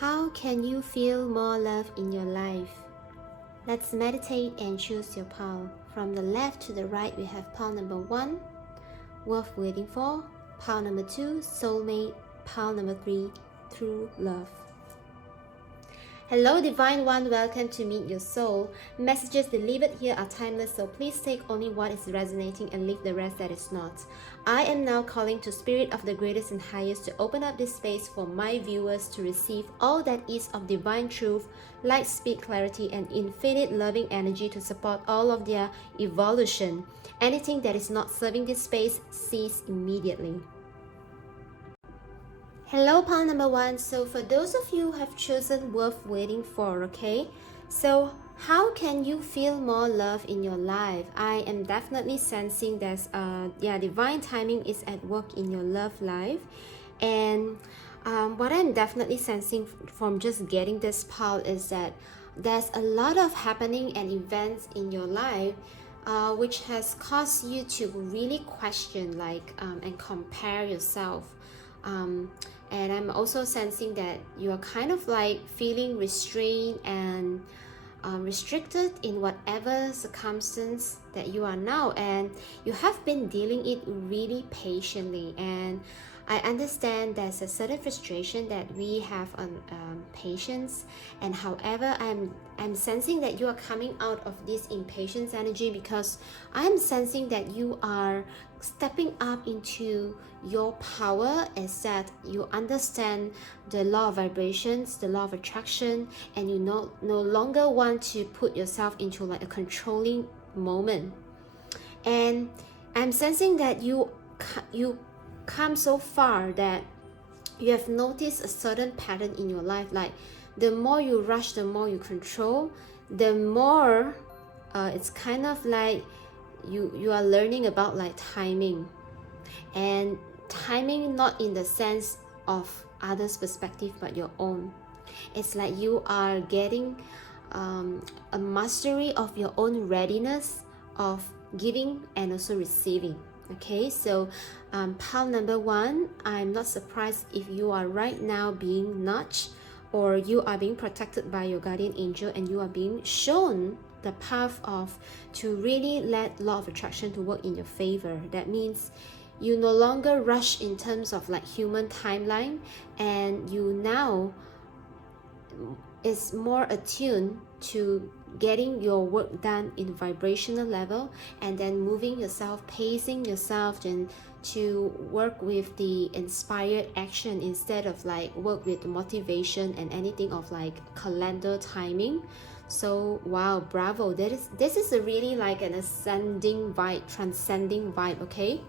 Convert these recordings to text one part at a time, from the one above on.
How can you feel more love in your life? Let's meditate and choose your pile. From the left to the right, we have pile number 1, worth waiting for, pile number 2, soulmate, pile number 3, true love. Hello Divine One, welcome to Meet Your Soul. Messages delivered here are timeless, so please take only what is resonating and leave the rest that is not. I am now calling to Spirit of the greatest and highest to open up this space for my viewers to receive all that is of divine truth, light, speed, clarity, and infinite loving energy to support all of their evolution. Anything that is not serving this space, cease immediately. Hello, pile number 1. So for those of you who have chosen worth waiting for, okay? So how can you feel more love in your life? I am definitely sensing there's divine timing is at work in your love life. And what I'm definitely sensing from just getting this pile is that there's a lot of happening and events in your life which has caused you to really question and compare yourself. And I'm also sensing that you are kind of like feeling restrained and restricted in whatever circumstance that you are now, and you have been dealing it really patiently. And I understand there's a certain frustration that we have on patience, and however I'm sensing that you are coming out of this impatience energy because I'm sensing that you are stepping up into your power, as that you understand the law of vibrations, the law of attraction, and you no longer want to put yourself into like a controlling moment. And I'm sensing that you come so far that you have noticed a certain pattern in your life, like the more you rush, the more you control, the more it's kind of like you are learning about like timing, and timing not in the sense of others' perspective but your own. It's like you are getting a mastery of your own readiness of giving and also receiving. Okay, so pile number 1, I'm not surprised if you are right now being nudged, or you are being protected by your guardian angel, and you are being shown the path of to really let law of attraction to work in your favor. That means you no longer rush in terms of like human timeline, and you now is more attuned to getting your work done in vibrational level, and then moving yourself, pacing yourself, and to work with the inspired action instead of like work with motivation and anything of like calendar timing. So wow, bravo, this is a really like an ascending vibe, transcending vibe. Okay,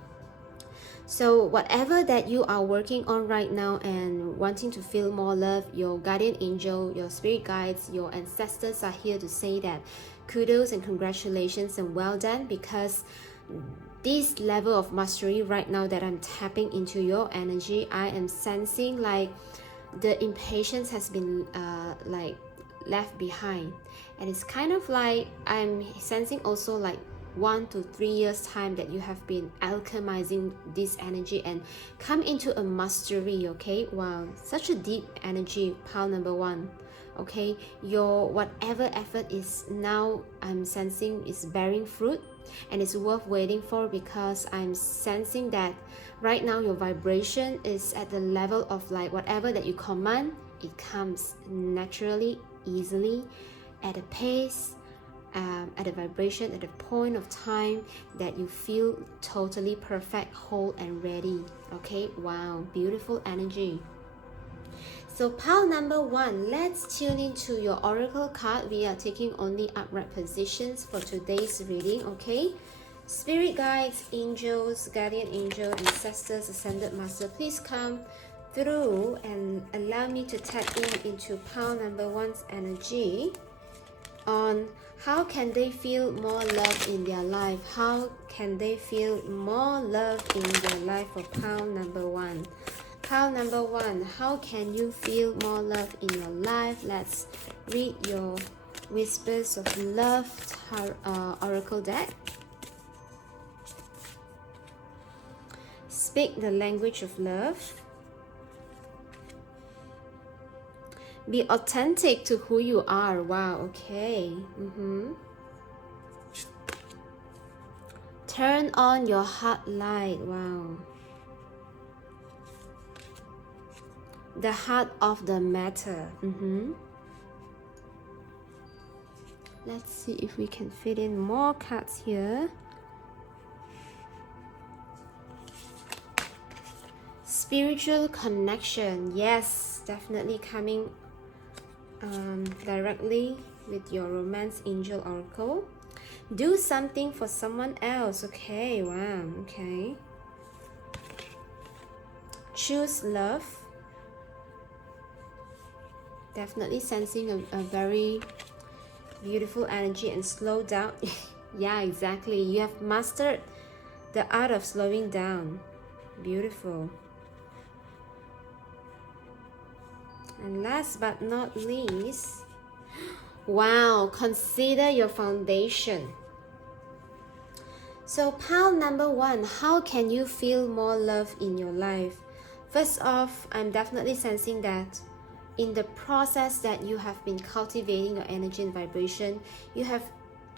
so whatever that you are working on right now and wanting to feel more love, your guardian angel, your spirit guides, your ancestors are here to say that kudos and congratulations and well done, because this level of mastery right now that I'm tapping into your energy, I am sensing like the impatience has been like left behind, and it's kind of like I'm sensing also like 1 to 3 years time that you have been alchemizing this energy and come into a mastery. Okay, wow, such a deep energy, pile number 1. Okay, your whatever effort is now, I'm sensing is bearing fruit, and it's worth waiting for, because I'm sensing that right now your vibration is at the level of like whatever that you command, it comes naturally, easily, at a pace, at a vibration, at a point of time that you feel totally perfect, whole, and ready. Okay, wow, beautiful energy. So pile number 1, let's tune into your oracle card. We are taking only upright positions for today's reading. Okay, spirit guides, angels, guardian angel, ancestors, ascended master, please come through and allow me to tap into pile number 1's energy on how can they feel more love in their life. How can they feel more love in their life for pile number 1? Pile number 1, how can you feel more love in your life? Let's read your Whispers of Love Oracle deck. Speak the language of love. Be authentic to who you are. Wow, okay. Turn on your heart light. Wow. The heart of the matter. Let's see if we can fit in more cards here. Spiritual connection. Yes, definitely coming directly with your romance angel oracle. Do something for someone else. Okay, wow, okay. Choose love. Definitely sensing a very beautiful energy, and slow down. Yeah, exactly. You have mastered the art of slowing down. Beautiful. And last but not least, wow, consider your foundation. So pile number one, how can you feel more love in your life? First off, I'm definitely sensing that in the process that you have been cultivating your energy and vibration, you have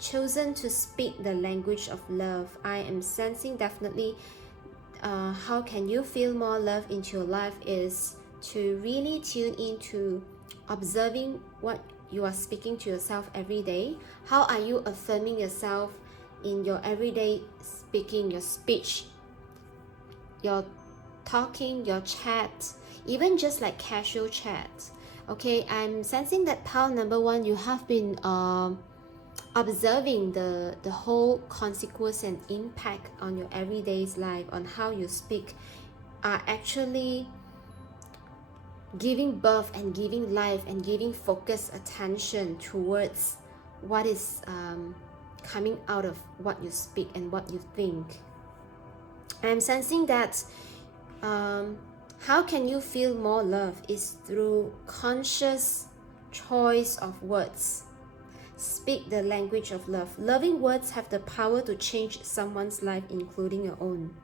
chosen to speak the language of love. I am sensing definitely how can you feel more love into your life is to really tune into observing what you are speaking to yourself every day. How are you affirming yourself in your everyday speaking, your speech, your talking, your chat, even just like casual chat? Okay, I'm sensing that pile number one, you have been observing the whole consequence and impact on your everyday's life, on how you speak are actually giving birth and giving life and giving focused attention towards what is coming out of what you speak and what you think. I'm sensing that how can you feel more love is through conscious choice of words. Speak the language of love. Loving words have the power to change someone's life, including your own.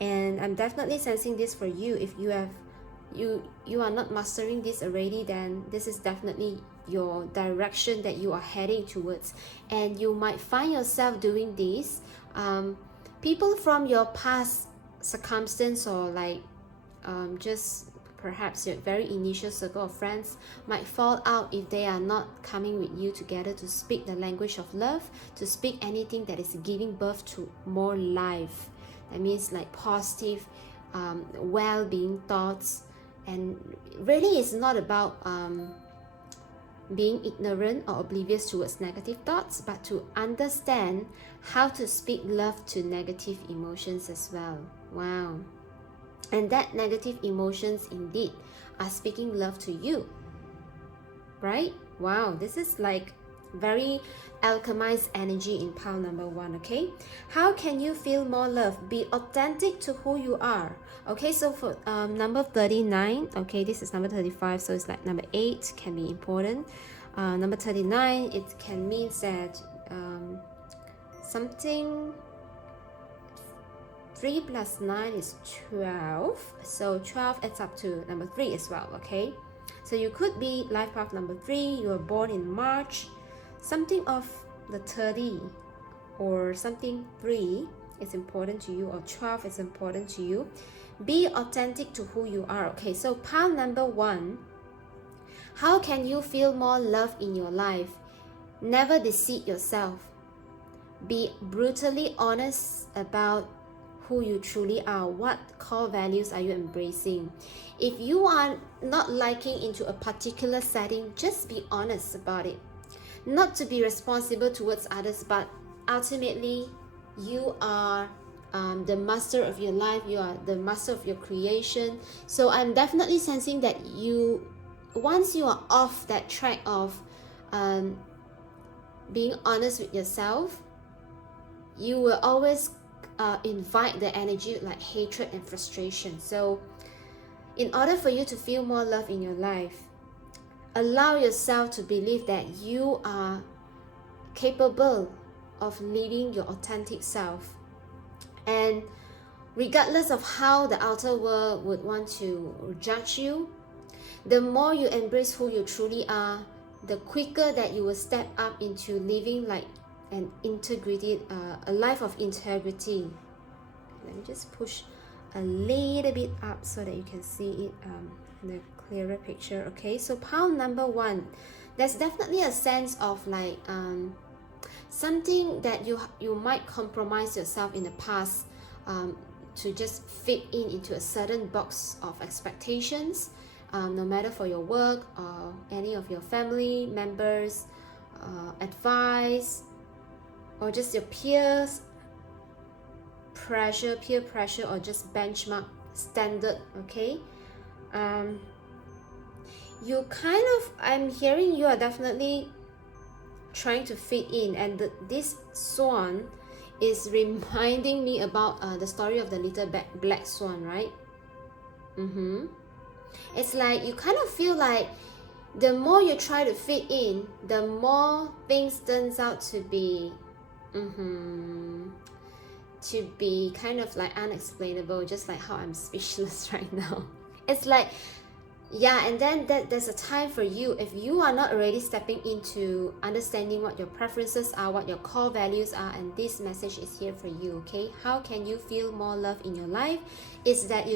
And I'm definitely sensing this for you. If you are not mastering this already, then this is definitely your direction that you are heading towards, and you might find yourself doing this. People from your past circumstance, or like just perhaps your very initial circle of friends, might fall out if they are not coming with you together to speak the language of love, to speak anything that is giving birth to more life. That means like positive well-being thoughts. And really it's not about being ignorant or oblivious towards negative thoughts, but to understand how to speak love to negative emotions as well. Wow. And that negative emotions indeed are speaking love to you, right? Wow, this is like very alchemized energy in pile number one. Okay, how can you feel more love? Be authentic to who you are. Okay, so for number 39, okay, this is number 35, so it's like number 8 can be important. Number 39, it can mean that something 3 plus 9 is 12, so 12 adds up to number 3 as well. Okay, so you could be life path number 3, you were born in March, something of the 30 or something 3 is important to you, or 12 is important to you. Be authentic to who you are. Okay, so pile number 1, how can you feel more love in your life? Never deceive yourself. Be brutally honest about who you truly are. What core values are you embracing? If you are not liking into a particular setting, just be honest about it. Not to be responsible towards others, but ultimately you are the master of your life, you are the master of your creation. So I'm definitely sensing that you, once you are off that track of being honest with yourself, you will always invite the energy like hatred and frustration. So in order for you to feel more love in your life, allow yourself to believe that you are capable of living your authentic self. And regardless of how the outer world would want to judge you, The more you embrace who you truly are, the quicker that you will step up into living like an integrated, a life of integrity. Let me just push a little bit up so that you can see it in a clearer picture. Okay, so pile number 1, there's definitely a sense of like something that you might compromise yourself in the past to just fit into a certain box of expectations, no matter for your work or any of your family members, advice, or just your peer pressure, or just benchmark standard. Okay, you kind of, I'm hearing you are definitely trying to fit in, and this swan is reminding me about the story of the little black swan, right? It's like you kind of feel like the more you try to fit in, the more things turns out to be kind of like unexplainable, just like how I'm speechless right now. It's like, yeah, and then there's a time for you, if you are not already stepping into understanding what your preferences are, what your core values are, and this message is here for you. Okay, how can you feel more love in your life? Is that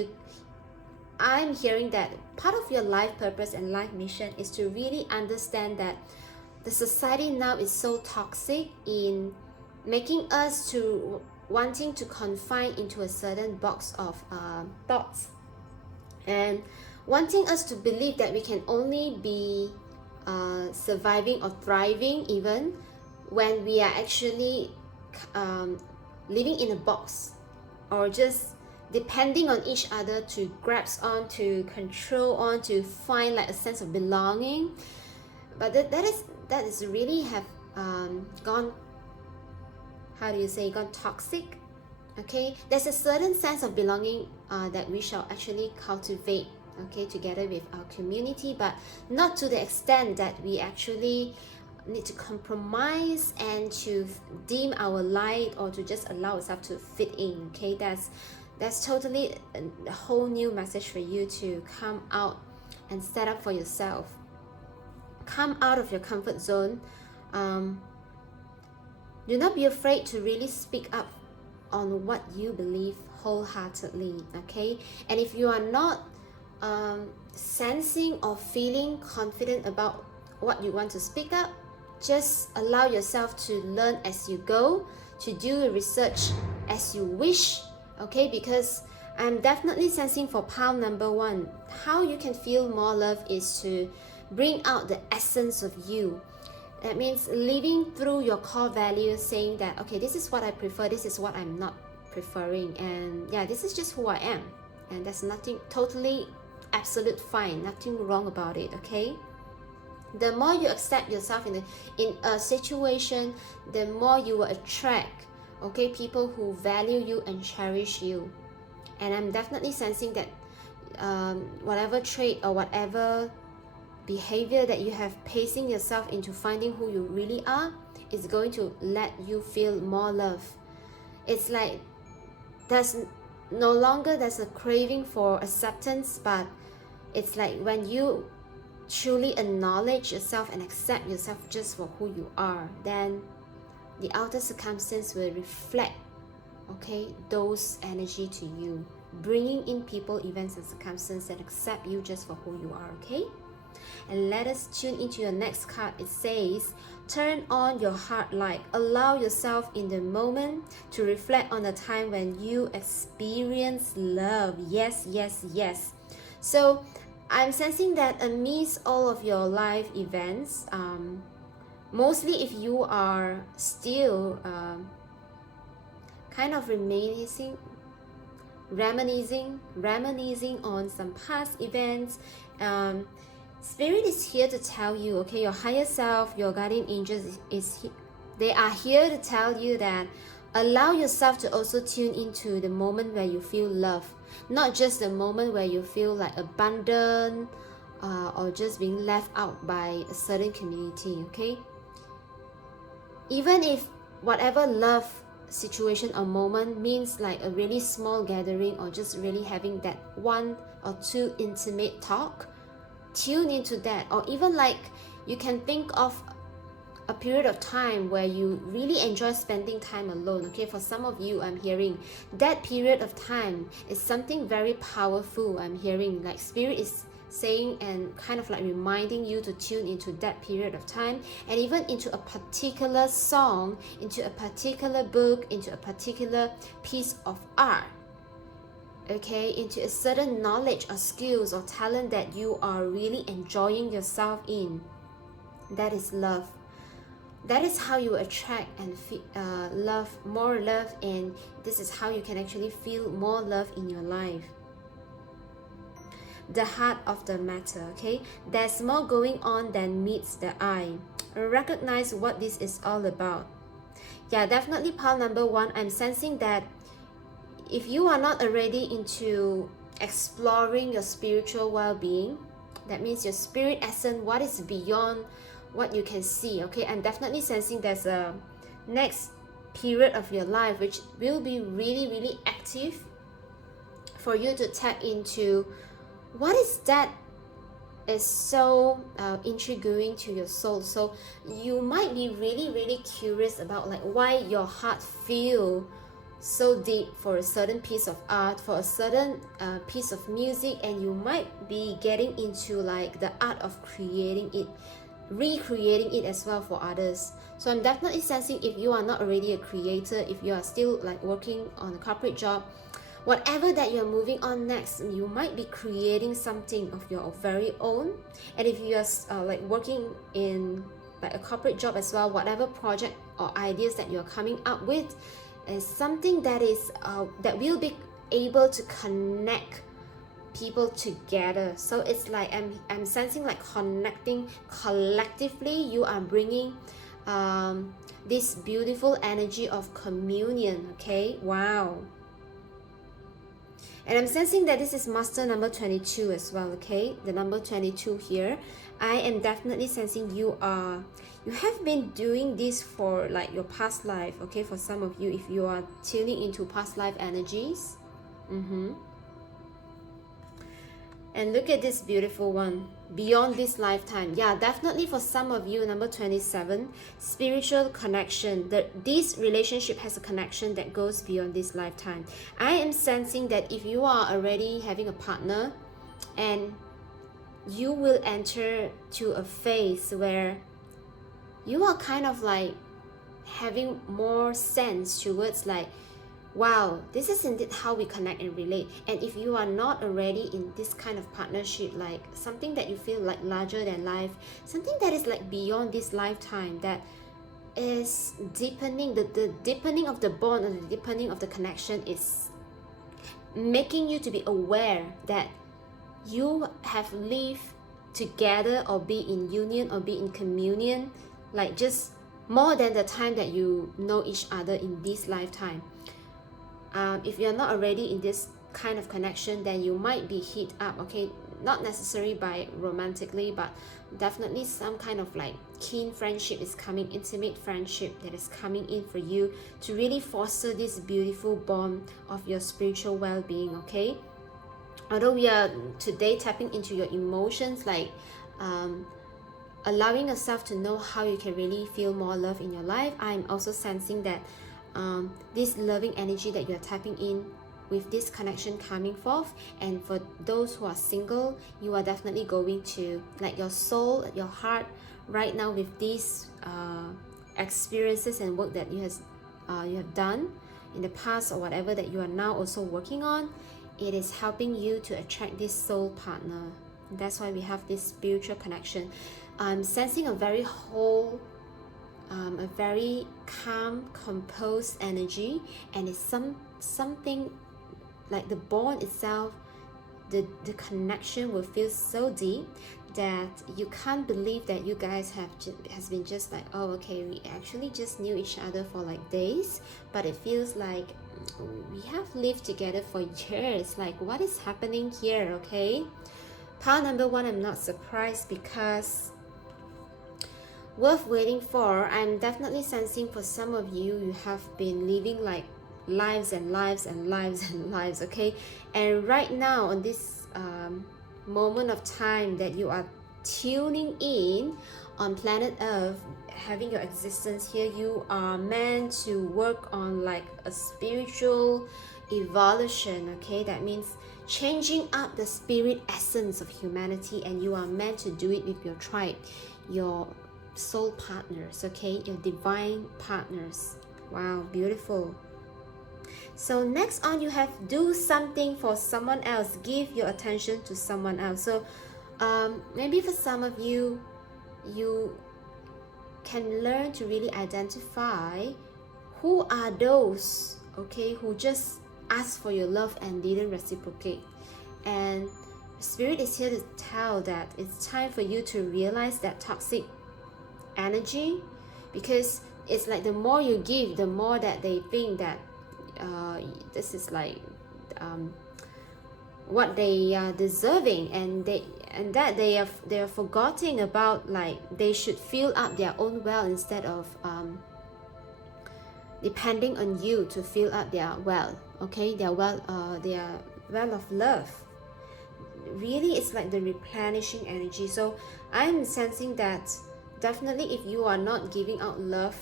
I'm hearing that part of your life purpose and life mission is to really understand that the society now is so toxic in making us to wanting to confine into a certain box of thoughts, and wanting us to believe that we can only be surviving or thriving even when we are actually living in a box, or just depending on each other to grasp on, to control on, to find like a sense of belonging. But that is really have gone, how do you say, gone toxic. Okay, there's a certain sense of belonging that we shall actually cultivate, okay, together with our community, but not to the extent that we actually need to compromise and to dim our light, or to just allow ourselves to fit in. Okay, that's totally a whole new message for you to come out and set up for yourself. Come out of your comfort zone. Do not be afraid to really speak up on what you believe wholeheartedly. Okay, and if you are not sensing or feeling confident about what you want to speak up, just allow yourself to learn as you go, to do research as you wish. Okay, because I'm definitely sensing for pile number 1, how you can feel more love is to bring out the essence of you. That means living through your core values, saying that, okay, this is what I prefer, this is what I'm not preferring, and yeah, this is just who I am, and there's nothing, totally absolute fine, nothing wrong about it. Okay, the more you accept yourself in a situation, the more you will attract, okay, people who value you and cherish you. And I'm definitely sensing that whatever trait or whatever behavior that you have pacing yourself into finding who you really are is going to let you feel more love. It's like there's no longer there's a craving for acceptance, but it's like when you truly acknowledge yourself and accept yourself just for who you are, then the outer circumstance will reflect, okay, those energy to you, bringing in people, events, and circumstances that accept you just for who you are. Okay, and let us tune into your next card. It says, turn on your heart light. Allow yourself in the moment to reflect on the time when you experience love. Yes, yes, yes. So I'm sensing that amidst all of your life events, mostly if you are still kind of reminiscing on some past events, Spirit is here to tell you, okay, your higher self, your guardian angels they are here to tell you that allow yourself to also tune into the moment where you feel love, not just the moment where you feel like abandoned or just being left out by a certain community. Okay, even if whatever love situation or moment means like a really small gathering, or just really having that 1 or 2 intimate talk, tune into that. Or even like you can think of a period of time where you really enjoy spending time alone. Okay, for some of you, I'm hearing that period of time is something very powerful. I'm hearing like spirit is saying and kind of like reminding you to tune into that period of time, and even into a particular song, into a particular book, into a particular piece of art. Okay, into a certain knowledge or skills or talent that you are really enjoying yourself in. That is love. That is how you attract and love, more love, and this is how you can actually feel more love in your life. The heart of the matter. Okay, there's more going on than meets the eye. Recognize what this is all about. Yeah, definitely pile number one, I'm sensing that if you are not already into exploring your spiritual well-being, that means your spirit essence, what is beyond what you can see. Okay, I'm definitely sensing there's a next period of your life which will be really, really active for you to tap into what is that is so intriguing to your soul. So you might be really, really curious about like why your heart feel so deep for a certain piece of art, for a certain piece of music, and you might be getting into like the art of creating it, recreating it as well for others. So I'm definitely sensing if you are not already a creator, if you are still like working on a corporate job, whatever that you're moving on next, you might be creating something of your very own. And if you are like working in like a corporate job as well, whatever project or ideas that you're coming up with is something that is that will be able to connect people together. So it's like I'm sensing like connecting collectively. You are bringing this beautiful energy of communion. Okay, wow. And I'm sensing that this is master number 22 as well. Okay, the number 22 here, I am definitely sensing you have been doing this for like your past life. Okay, for some of you, if you are tuning into past life energies. And look at this beautiful one, beyond this lifetime. Yeah, definitely for some of you, number 27, spiritual connection. This relationship has a connection that goes beyond this lifetime. I am sensing that if you are already having a partner, and you will enter to a phase where you are kind of like having more sense towards like, wow, this is indeed how we connect and relate. And if you are not already in this kind of partnership, like something that you feel like larger than life, something that is like beyond this lifetime, that is deepening, the deepening of the bond or the deepening of the connection is making you to be aware that you have lived together or be in union or be in communion, like just more than the time that you know each other in this lifetime. If you're not already in this kind of connection, then you might be hit up. Okay, not necessarily by romantically, but definitely some kind of like keen friendship is coming, intimate friendship that is coming in for you to really foster this beautiful bond of your spiritual well-being. Okay, although we are today tapping into your emotions, like allowing yourself to know how you can really feel more love in your life, I'm also sensing that this loving energy that you're tapping in with this connection coming forth. And for those who are single, you are definitely going to like your soul, your heart right now with these experiences and work that you have done in the past, or whatever that you are now also working on. It is helping you to attract this soul partner. That's why we have this spiritual connection. I'm sensing a very whole, a very calm, composed energy, and it's something like the bond itself, the connection will feel so deep that you can't believe that you guys has been just like, oh okay, we actually just knew each other for like days, but it feels like we have lived together for years. Like, what is happening here? Okay, pile number one, I'm not surprised, because worth waiting for, I'm definitely sensing for some of you, you have been living like lives and lives and lives and lives. Okay, and right now on this moment of time that you are tuning in on planet Earth, having your existence here, you are meant to work on like a spiritual evolution. Okay, that means changing up the spirit essence of humanity, and you are meant to do it with your tribe, your soul partners, okay, your divine partners. Wow, beautiful. So next on, you have do something for someone else, give your attention to someone else. So maybe for some of you, you can learn to really identify who are those, okay, who just asked for your love and didn't reciprocate. And Spirit is here to tell that it's time for you to realize that toxic energy, because it's like the more you give, the more that they think that this is like what they are deserving, and they are forgetting about like they should fill up their own well instead of depending on you to fill up their well, okay, their well of love. Really, it's like the replenishing energy. So I'm sensing that definitely if you are not giving out love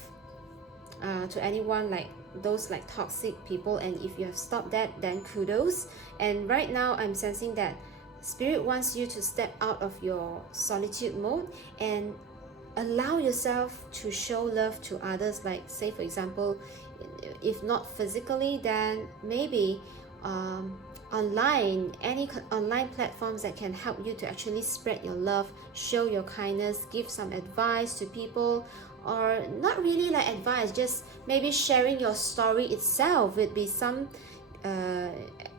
to anyone, like those like toxic people, and if you have stopped that, then kudos. And right now I'm sensing that Spirit wants you to step out of your solitude mode and allow yourself to show love to others. Like say for example, if not physically, then maybe online, any online platforms that can help you to actually spread your love, show your kindness, give some advice to people, or not really like advice, just maybe sharing your story itself would be some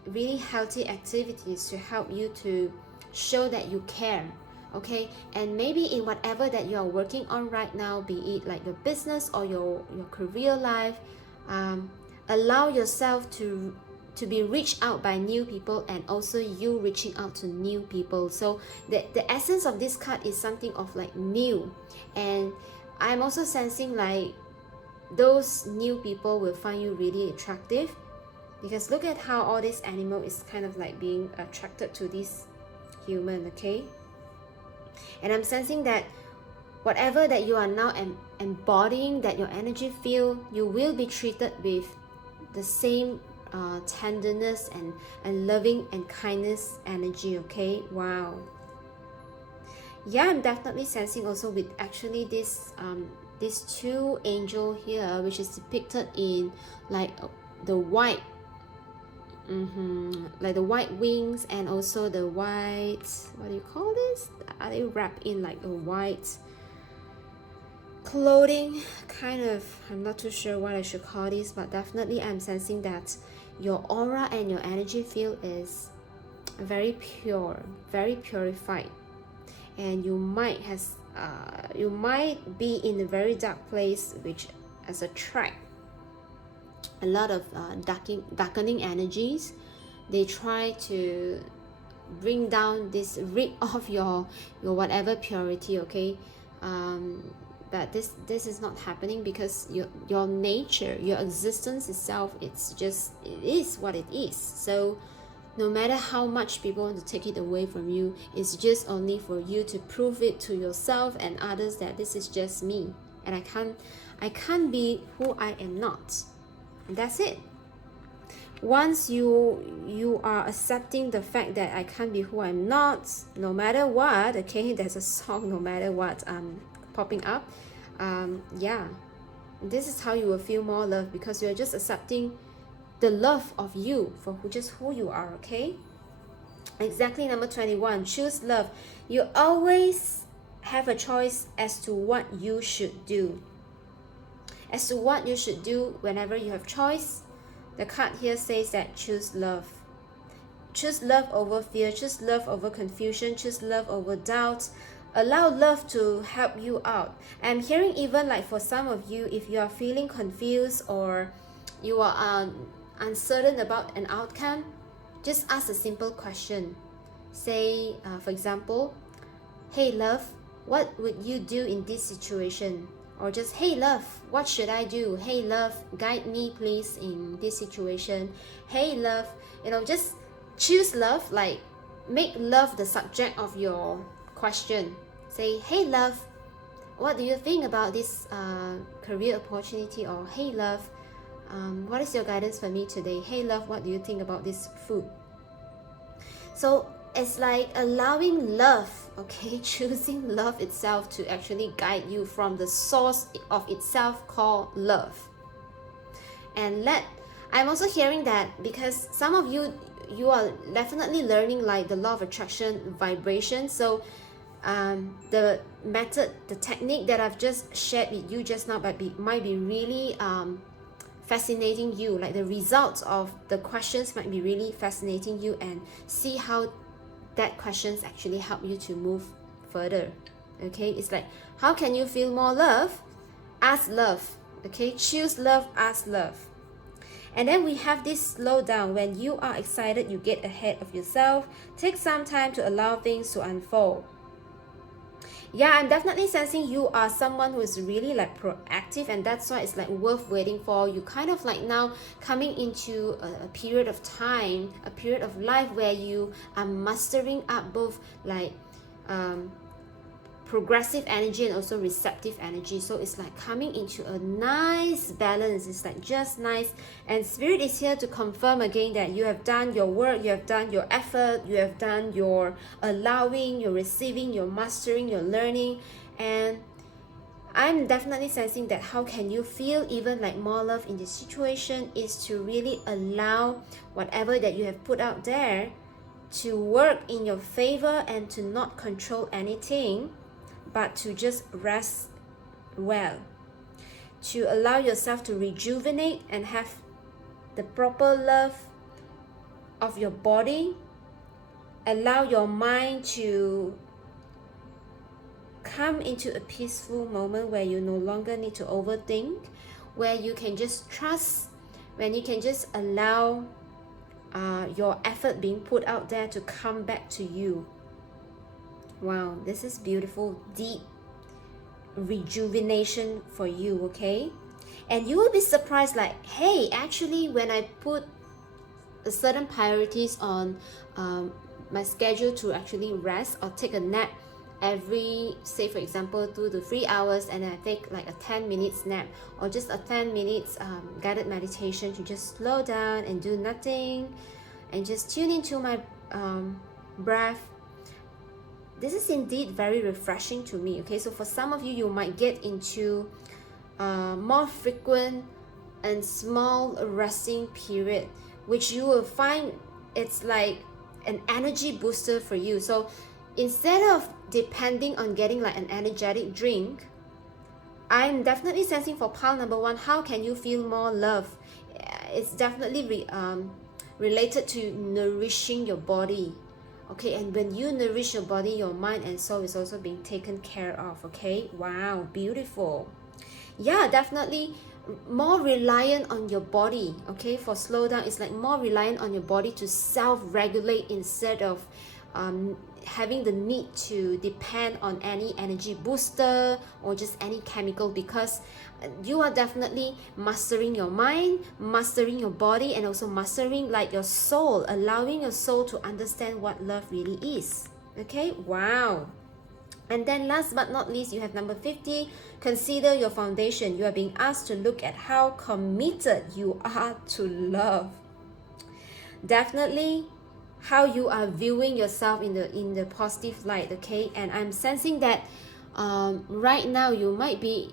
really healthy activities to help you to show that you care, okay. And maybe in whatever that you are working on right now, be it like your business or your career life, allow yourself to be reached out by new people, and also you reaching out to new people. So the essence of this card is something of like new, and I'm also sensing like those new people will find you really attractive, because look at how all this animal is kind of like being attracted to this human, okay. And I'm sensing that whatever that you are now embodying, that your energy field, you will be treated with the same tenderness and loving and kindness energy, okay. Wow. Yeah, I'm definitely sensing also with actually this these two angel here, which is depicted in like the white like the white wings, and also the white, what do you call this, are they wrapped in like a white clothing kind of, I'm not too sure what I should call this, but definitely I'm sensing that your aura and your energy field is very pure, very purified, and you might be in a very dark place, which as attract a lot of darkening energies. They try to bring down this, rid of your whatever purity, okay. But this is not happening, because your nature, your existence itself, it is what it is. So no matter how much people want to take it away from you, it's just only for you to prove it to yourself and others that this is just me, and I can't be who I am not. And that's it. Once you are accepting the fact that I can't be who I'm not, no matter what, okay, there's a song, no matter what, popping up, yeah, this is how you will feel more love, because you're just accepting the love of you for just who you are, okay. Exactly. Number 21, choose love. You always have a choice as to what you should do. As to what you should do whenever you have choice, the card here says that choose love. Choose love over fear, choose love over confusion, choose love over doubt. Allow love to help you out. I'm hearing even like for some of you, if you are feeling confused or you are uncertain about an outcome, just ask a simple question. Say, for example, hey love, what would you do in this situation? Or just, hey love, what should I do? Hey love, guide me please in this situation. Hey love, just choose love, like make love the subject of your question. Say, hey love, what do you think about this career opportunity? Or hey love, what is your guidance for me today? Hey love, what do you think about this food? So it's like allowing love, okay, choosing love itself to actually guide you from the source of itself called love. And I'm also hearing that because some of you are definitely learning like the law of attraction vibration. So the method, the technique that I've just shared with you just now might be really fascinating you. Like the results of the questions might be really fascinating you, and see how that questions actually help you to move further. Okay, it's like, how can you feel more love? Ask love. Okay, choose love, ask love. And then we have this slow down. When you are excited, you get ahead of yourself. Take some time to allow things to unfold. Yeah, I'm definitely sensing you are someone who is really like proactive, and that's why it's like worth waiting for. You kind of like now coming into a period of time, a period of life where you are mastering up both like progressive energy and also receptive energy. So it's like coming into a nice balance. It's like just nice, and spirit is here to confirm again that you have done your work, you have done your effort, you have done your allowing, your receiving, your mastering, your learning. And I'm definitely sensing that how can you feel even like more love in this situation is to really allow whatever that you have put out there to work in your favor, and to not control anything, but to just rest well, to allow yourself to rejuvenate and have the proper love of your body. Allow your mind to come into a peaceful moment where you no longer need to overthink, where you can just trust, when you can just allow your effort being put out there to come back to you. Wow, this is beautiful, deep rejuvenation for you, okay? And you will be surprised, like, hey, actually when I put certain priorities on my schedule to actually rest or take a nap every, say for example 2 to 3 hours, and I take like a 10 minutes nap or just a 10 minutes guided meditation to just slow down and do nothing and just tune into my breath. This is indeed very refreshing to me, okay? So for some of you, you might get into more frequent and small resting period, which you will find it's like an energy booster for you. So instead of depending on getting like an energetic drink, I'm definitely sensing for pile number 1, how can you feel more love? It's definitely related to nourishing your body. Okay, and when you nourish your body, your mind and soul is also being taken care of. Okay, wow, beautiful. Yeah, definitely more reliant on your body. Okay, for slowdown, it's like more reliant on your body to self-regulate instead of having the need to depend on any energy booster or just any chemical, because you are definitely mastering your mind, mastering your body, and also mastering like your soul, allowing your soul to understand what love really is. Okay, wow. And then last but not least, you have number 50, consider your foundation. You are being asked to look at how committed you are to love. Definitely how you are viewing yourself in the positive light, okay? And I'm sensing that right now you might be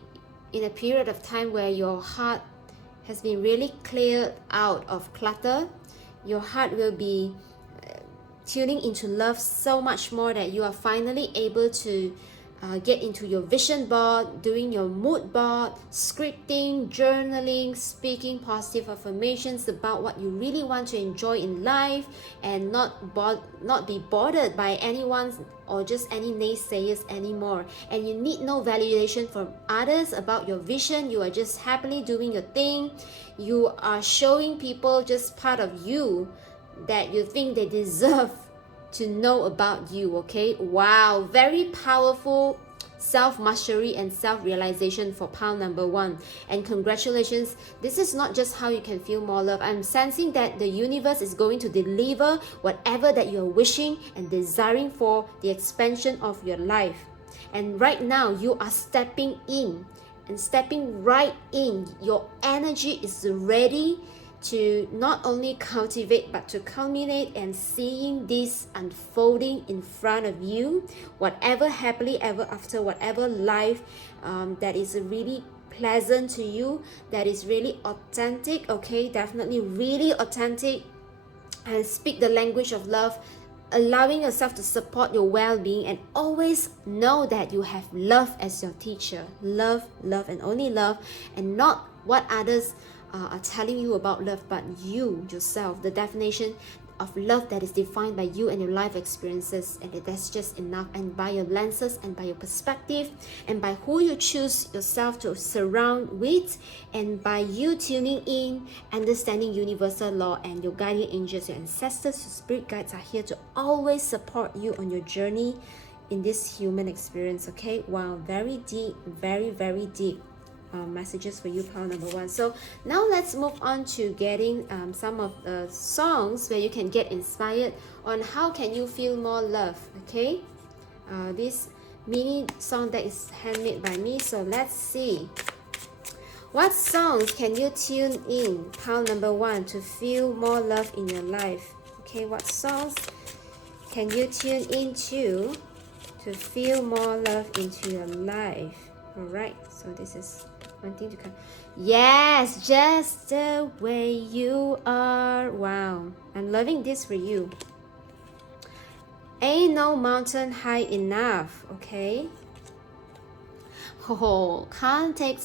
in a period of time where your heart has been really cleared out of clutter. Your heart will be tuning into love so much more that you are finally able to get into your vision board, doing your mood board, scripting, journaling, speaking positive affirmations about what you really want to enjoy in life, and not be bothered by anyone or just any naysayers anymore. And you need no validation from others about your vision. You are just happily doing your thing. You are showing people just part of you that you think they deserve to know about you. Okay, wow, very powerful self-mastery and self-realization for pile number 1. And congratulations, this is not just how you can feel more love. I'm sensing that the universe is going to deliver whatever that you're wishing and desiring for the expansion of your life. And right now you are stepping in and stepping right in. Your energy is ready to not only cultivate but to culminate and seeing this unfolding in front of you, whatever happily ever after, whatever life that is really pleasant to you, that is really authentic, okay, definitely really authentic, and speak the language of love, allowing yourself to support your well-being, and always know that you have love as your teacher. Love, love, and only love, and not what others are telling you about love, but you yourself, the definition of love that is defined by you and your life experiences, and that's just enough. And by your lenses and by your perspective and by who you choose yourself to surround with, and by you tuning in, understanding universal law, and your guardian angels, your ancestors, your spirit guides are here to always support you on your journey in this human experience. Okay, wow, very deep, very, very deep messages for you, pile number 1. So now let's move on to getting some of the songs where you can get inspired on how can you feel more love. Okay, this mini song that is handmade by me. So let's see what songs can you tune in, pile number 1, to feel more love in your life. Okay, what songs can you tune into to feel more love into your life? All right, so this is one thing to come. Yes, just the way you are. Wow, I'm loving this for you. Ain't no mountain high enough. Okay. Oh, can't take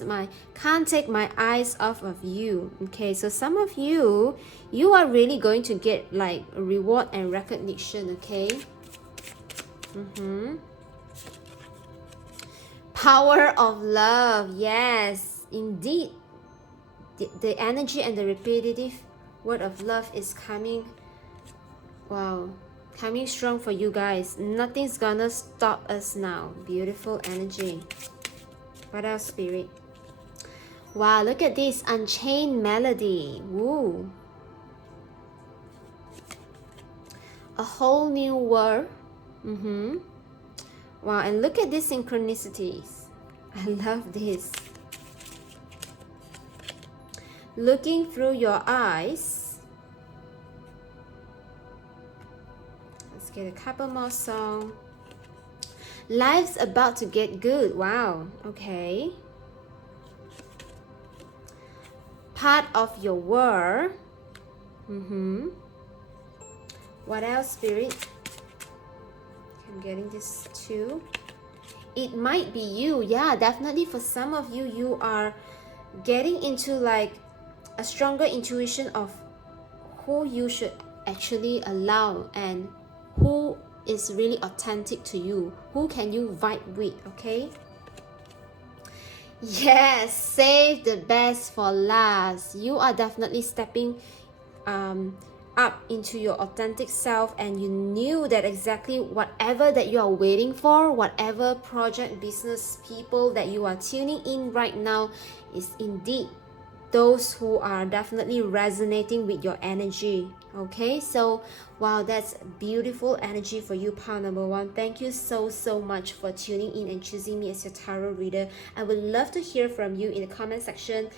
my eyes off of you. Okay, so some of you are really going to get like a reward and recognition. Okay. Power of love. Yes, indeed. The energy and the repetitive word of love is coming. Wow, coming strong for you guys. Nothing's gonna stop us now. Beautiful energy. What else, spirit? Wow, look at this unchained melody. Woo. A whole new world. Wow, and look at these synchronicities. I love this. Looking through your eyes. Let's get a couple more songs. Life's about to get good. Wow, okay. Part of your world. What else, spirit? I'm getting this too. It might be you. Yeah, definitely for some of you, you are getting into like a stronger intuition of who you should actually allow and who is really authentic to you, who can you vibe with. Okay, yes, save the best for last. You are definitely stepping up into your authentic self, and you knew that exactly whatever that you are waiting for, whatever project, business, people that you are tuning in right now is indeed those who are definitely resonating with your energy. Okay, so wow, that's beautiful energy for you, pile number 1. Thank you so much for tuning in and choosing me as your tarot reader. I would love to hear from you in the comment section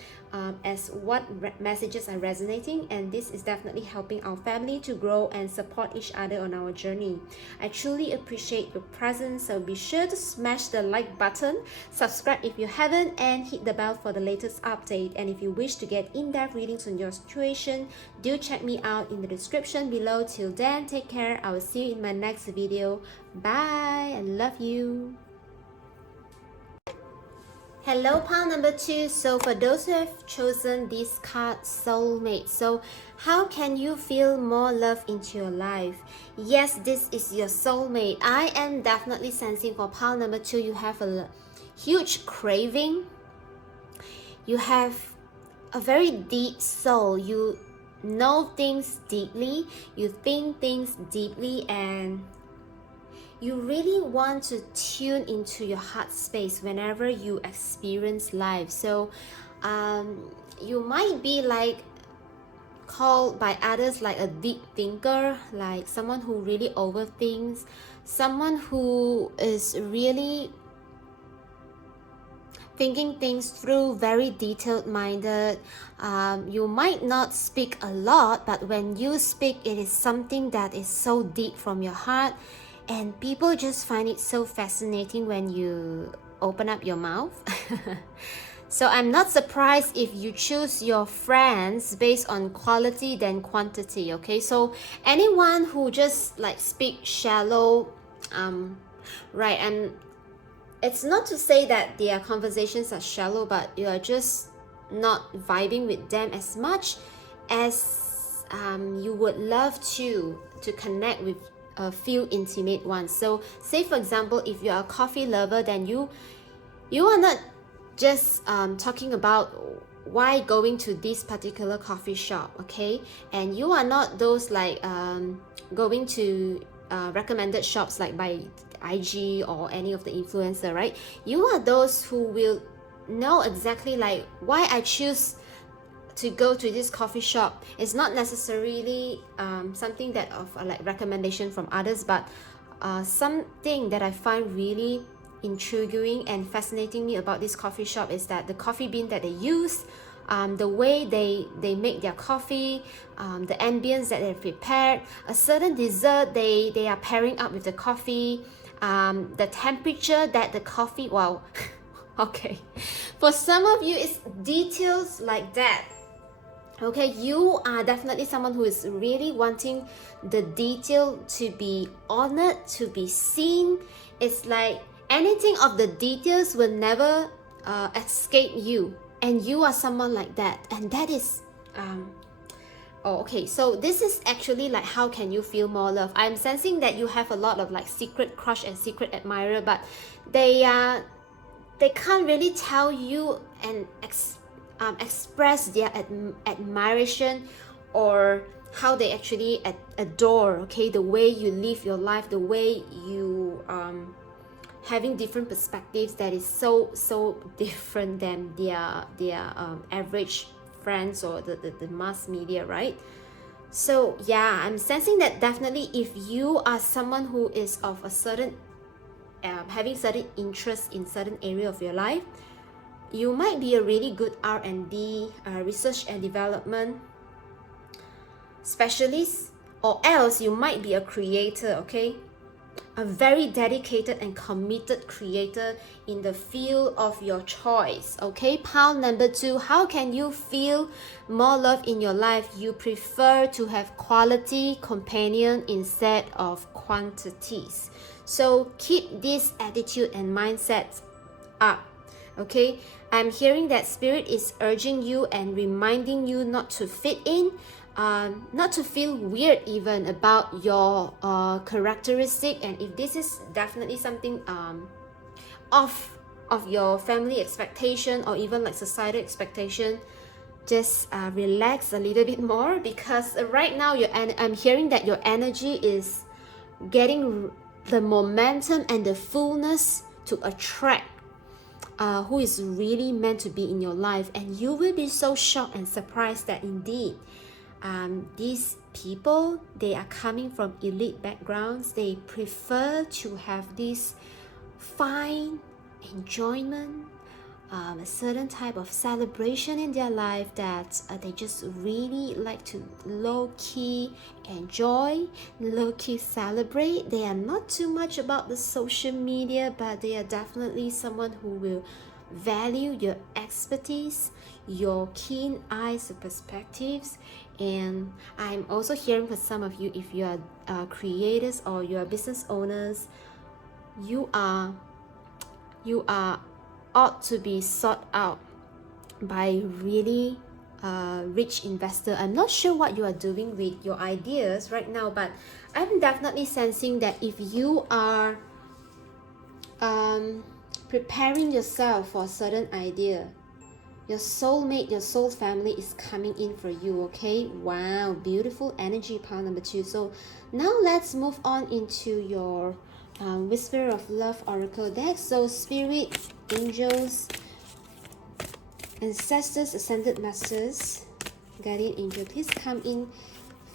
as what messages are resonating, and this is definitely helping our family to grow and support each other on our journey. I truly appreciate your presence, so be sure to smash the like button, subscribe if you haven't, and hit the bell for the latest update. And if you wish to get in-depth readings on your situation, do check me out in the description below. Till then, take care. I will see you in my next video. Bye. I love you. Hello, pile number 2. So for those who have chosen this card, soulmate, so how can you feel more love into your life? Yes, this is your soulmate. I am definitely sensing for pile number 2, you have a huge craving. You have a very deep soul. You know things deeply, you think things deeply, and you really want to tune into your heart space whenever you experience life. So you might be like called by others like a deep thinker, like someone who really overthinks, someone who is really thinking things through, very detailed minded. You might not speak a lot, but when you speak, it is something that is so deep from your heart, and people just find it so fascinating when you open up your mouth. So I'm not surprised if you choose your friends based on quality than quantity, okay? So anyone who just like speak shallow, right, and it's not to say that their conversations are shallow, but you are just not vibing with them as much as you would love to connect with a few intimate ones. So say for example, if you are a coffee lover, then you are not just talking about why going to this particular coffee shop, okay? And you are not those like going to recommended shops like by IG or any of the influencer, right? You are those who will know exactly like why I choose to go to this coffee shop. It's not necessarily something that of like recommendation from others, but something that I find really intriguing and fascinating me about this coffee shop is that the coffee bean that they use, the way they make their coffee, the ambience that they prepared, a certain dessert they are pairing up with the coffee, the temperature that the coffee, wow. Okay, for some of you it's details like that. Okay, you are definitely someone who is really wanting the detail to be honored, to be seen. It's like anything of the details will never escape you, and you are someone like that, and that is oh, okay, so this is actually like how can you feel more love. I'm sensing that you have a lot of like secret crush and secret admirer, but they can't really tell you and express their admiration or how they actually adore, okay, the way you live your life, the way you having different perspectives that is so different than their average friends or the mass media, right? So yeah, I'm sensing that definitely if you are someone who is of a certain having certain interest in certain area of your life, you might be a really good R&D, research and development specialist, or else you might be a creator, okay? A very dedicated and committed creator in the field of your choice, okay? Pound number 2, how can you feel more love in your life? You prefer to have quality companion instead of quantities. So keep this attitude and mindset up, okay? I'm hearing that spirit is urging you and reminding you not to fit in, not to feel weird even about your characteristic. And if this is definitely something off of your family expectation or even like societal expectation, just relax a little bit more, because right now I'm hearing that your energy is getting the momentum and the fullness to attract who is really meant to be in your life. And you will be so shocked and surprised that indeed these people, they are coming from elite backgrounds. They prefer to have this fine enjoyment, a certain type of celebration in their life that they just really like to low-key enjoy, low-key celebrate. They are not too much about the social media, but they are definitely someone who will value your expertise, your keen eyes of perspectives. And I'm also hearing for some of you, if you are creators or you are business owners, you are ought to be sought out by really rich investor. I'm not sure what you are doing with your ideas right now, but I'm definitely sensing that if you are preparing yourself for a certain idea, your soulmate, your soul family is coming in for you, okay? Wow, beautiful energy, pile number 2. So now let's move on into your Whisper of Love Oracle deck. So spirit, angels, ancestors, ascended masters, guardian angel, please come in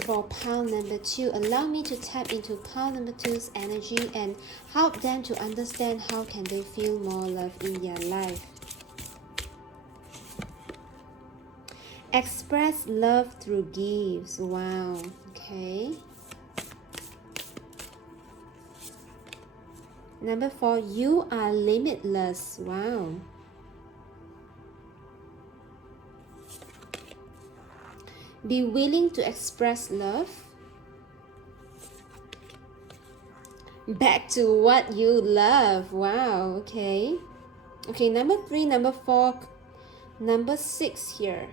for pile number 2. Allow me to tap into pile number 2's energy and help them to understand how can they feel more love in their life. Express love through gifts. Wow. Okay. Number 4, you are limitless. Wow. Be willing to express love. Back to what you love. Wow. Okay. Okay, number 3, number 4, number 6 here.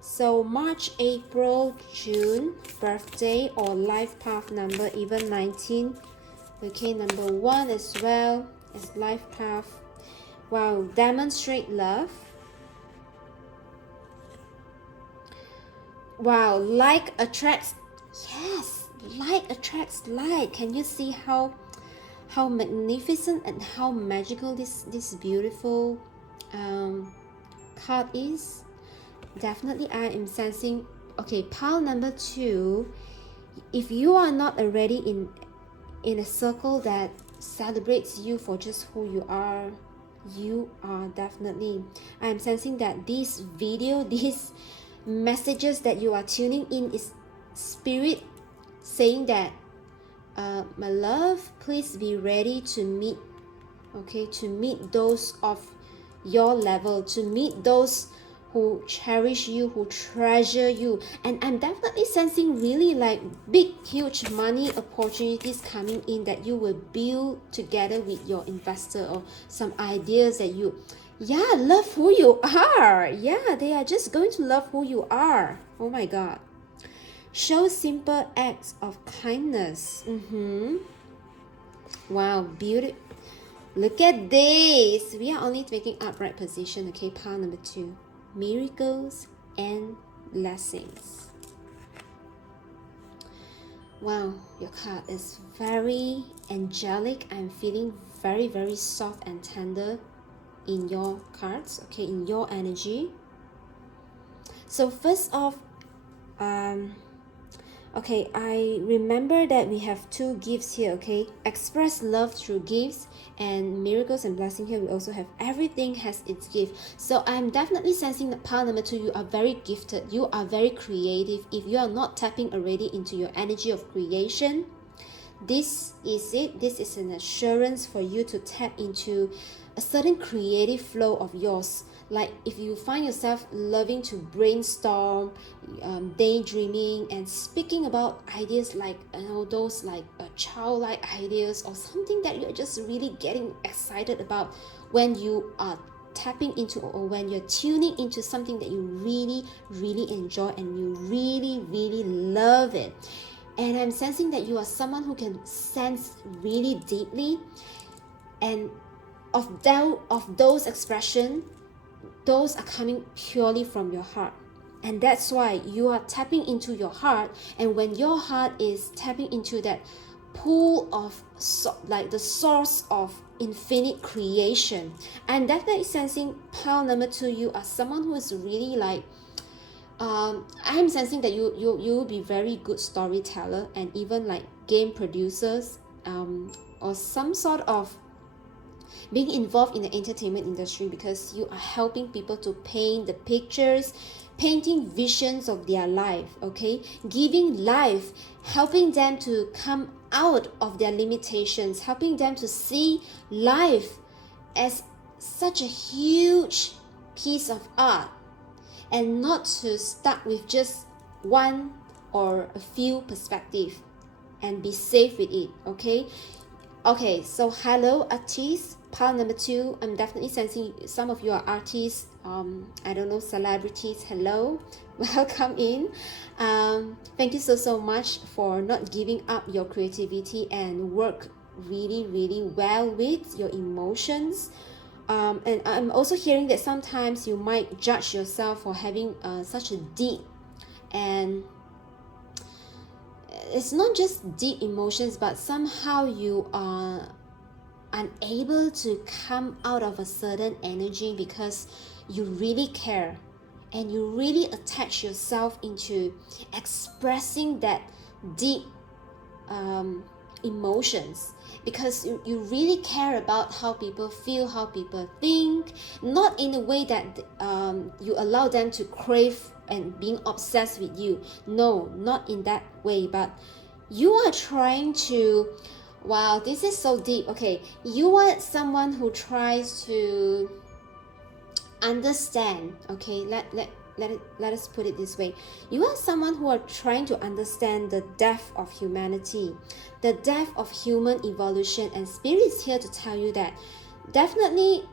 So March, April, June, birthday or life path number, even 19. Okay, number 1 as well as life path. Wow, demonstrate love. Wow, like attracts, yes, like attracts like. Can you see how magnificent and how magical this beautiful card is? Definitely I am sensing. Okay, pile number 2, if you are not already in a circle that celebrates you for just who you are definitely, I am sensing that this video, these messages that you are tuning in is spirit saying that my love, please be ready to meet, okay, to meet those of your level, to meet those who cherish you, who treasure you. And I'm definitely sensing really like big huge money opportunities coming in that you will build together with your investor, or some ideas that you love who you are. They are just going to love who you are. Oh my god. Show simple acts of kindness. Wow, beauty. Look at this. We are only taking upright position. Okay, pile number 2. Miracles and blessings. Wow, your card is very angelic. I'm feeling very, very soft and tender in your cards, okay, in your energy. So first off, okay, I remember that we have 2 gifts here, okay? Express love through gifts, and miracles and blessing here we also have everything has its gift. So I'm definitely sensing that pile number 2, you are very gifted, you are very creative. If you are not tapping already into your energy of creation, this is it. This is an assurance for you to tap into a certain creative flow of yours. Like if you find yourself loving to brainstorm, daydreaming and speaking about ideas like, you know, those like childlike ideas, or something that you're just really getting excited about when you are tapping into, or when you're tuning into something that you really, really enjoy and you really, really love it. And I'm sensing that you are someone who can sense really deeply, and of those expressions, those are coming purely from your heart. And that's why you are tapping into your heart. And when your heart is tapping into that pool of like the source of infinite creation, I'm definitely sensing pile number 2, you are someone who is really like, I'm sensing that you will be very good storyteller, and even like game producers, or some sort of being involved in the entertainment industry, because you are helping people to paint the pictures, painting visions of their life, okay, giving life, helping them to come out of their limitations, helping them to see life as such a huge piece of art, and not to stuck with just one or a few perspective, and be safe with it. Okay, so hello artists, pile number 2, I'm definitely sensing some of you are artists, I don't know, celebrities. Hello, welcome in. Thank you so much for not giving up your creativity and work really, really well with your emotions. And I'm also hearing that sometimes you might judge yourself for having such a deep, and it's not just deep emotions, but somehow you are unable to come out of a certain energy because you really care and you really attach yourself into expressing that deep emotions, because you really care about how people feel, how people think, not in a way that you allow them to crave and being obsessed with you. No, not in that way, but you are trying to, wow, this is so deep. Okay, you are someone who tries to understand. Okay, let us put it this way. You are someone who are trying to understand the depth of humanity, the depth of human evolution, and Spirit is here to tell you that definitely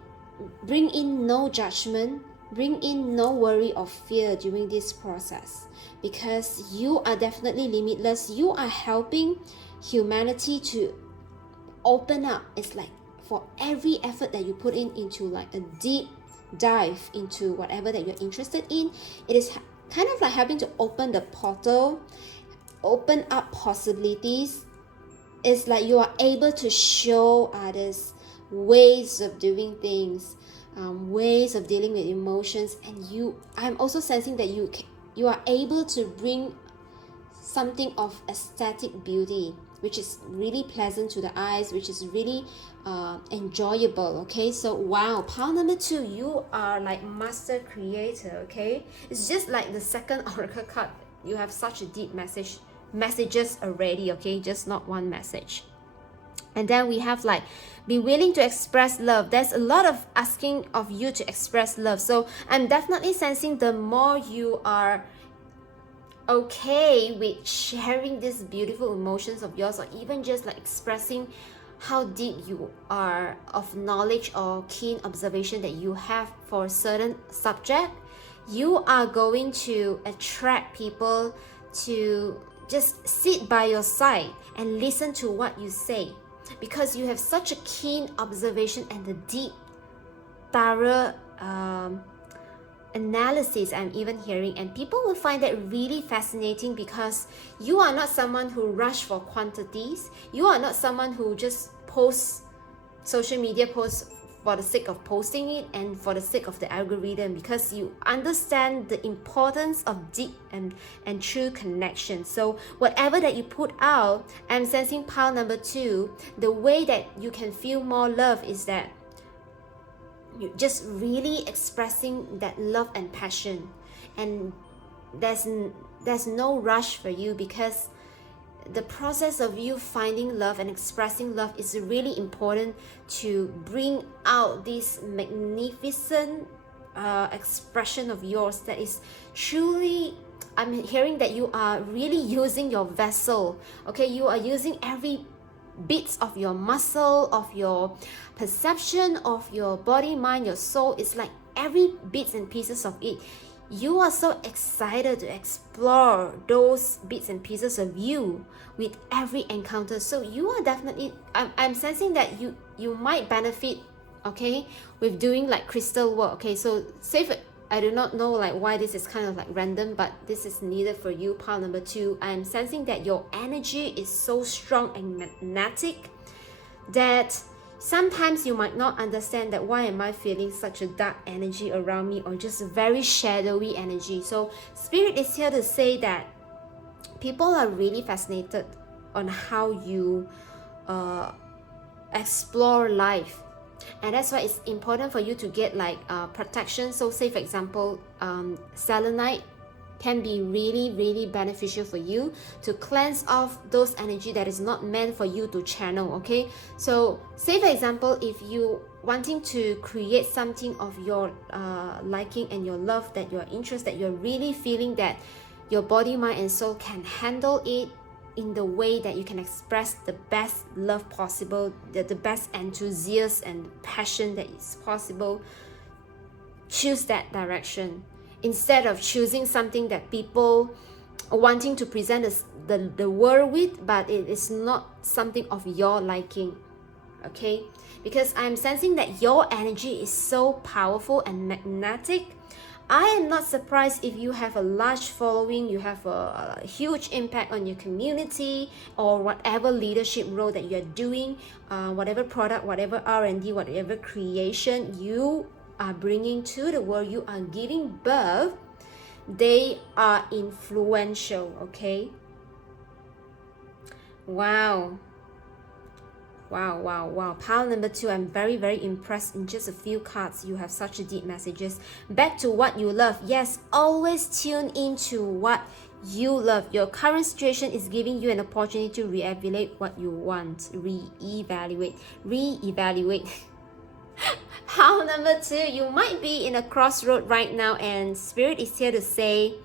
bring in no judgment, bring in no worry or fear during this process, because you are definitely limitless. You are helping humanity to open up. It's like for every effort that you put in into like a deep dive into whatever that you're interested in, it is kind of like having to open the portal, open up possibilities. It's like you are able to show others ways of doing things, ways of dealing with emotions, and I'm also sensing that you are able to bring something of aesthetic beauty, which is really pleasant to the eyes, which is really enjoyable. Okay, so wow, pile number 2, you are like master creator. Okay, it's just like the second oracle card. You have such a deep messages already. Okay, just not one message. And then we have like, be willing to express love. There's a lot of asking of you to express love, so I'm definitely sensing the more you are okay with sharing these beautiful emotions of yours, or even just like expressing how deep you are of knowledge or keen observation that you have for a certain subject, you are going to attract people to just sit by your side and listen to what you say, because you have such a keen observation and the deep, thorough analysis I'm even hearing, and people will find that really fascinating, because you are not someone who rush for quantities. You are not someone who just posts social media posts for the sake of posting it and for the sake of the algorithm, because you understand the importance of deep and true connection. So whatever that you put out, I'm sensing pile number 2, the way that you can feel more love is that you just really expressing that love and passion, and there's no rush for you, because the process of you finding love and expressing love is really important to bring out this magnificent expression of yours that is truly, I'm hearing that you are really using your vessel. Okay, you are using every bits of your muscle, of your perception, of your body, mind, your soul. It's like every bits and pieces of it. You are so excited to explore those bits and pieces of you with every encounter. So you are definitely, I'm sensing that you might benefit, okay, with doing like crystal work. Okay, so say for, I do not know like why this is kind of like random, but this is needed for you, pile number 2. I'm sensing that your energy is so strong and magnetic that sometimes you might not understand that why am I feeling such a dark energy around me, or just a very shadowy energy. So Spirit is here to say that people are really fascinated on how you explore life, and that's why it's important for you to get like protection. So say for example, selenite can be really beneficial for you to cleanse off those energy that is not meant for you to channel. Okay, so say for example, if you wanting to create something of your liking and your love, that your interest, that you're really feeling that your body, mind and soul can handle it in the way that you can express the best love possible, the best enthusiasm and passion that is possible, choose that direction instead of choosing something that people are wanting to present the world with, but it is not something of your liking. Okay, because I'm sensing that your energy is so powerful and magnetic. I am not surprised if you have a large following, you have a huge impact on your community, or whatever leadership role that you're doing, whatever product, whatever R&D, whatever creation you are bringing to the world, you are giving birth, they are influential, okay? Wow. Wow, wow, wow. Pile number 2, I'm very, very impressed. In just a few cards, you have such deep messages. Back to what you love. Yes, always tune into what you love. Your current situation is giving you an opportunity to reevaluate what you want. Reevaluate. Pile number 2, you might be in a crossroad right now, and Spirit is here to say,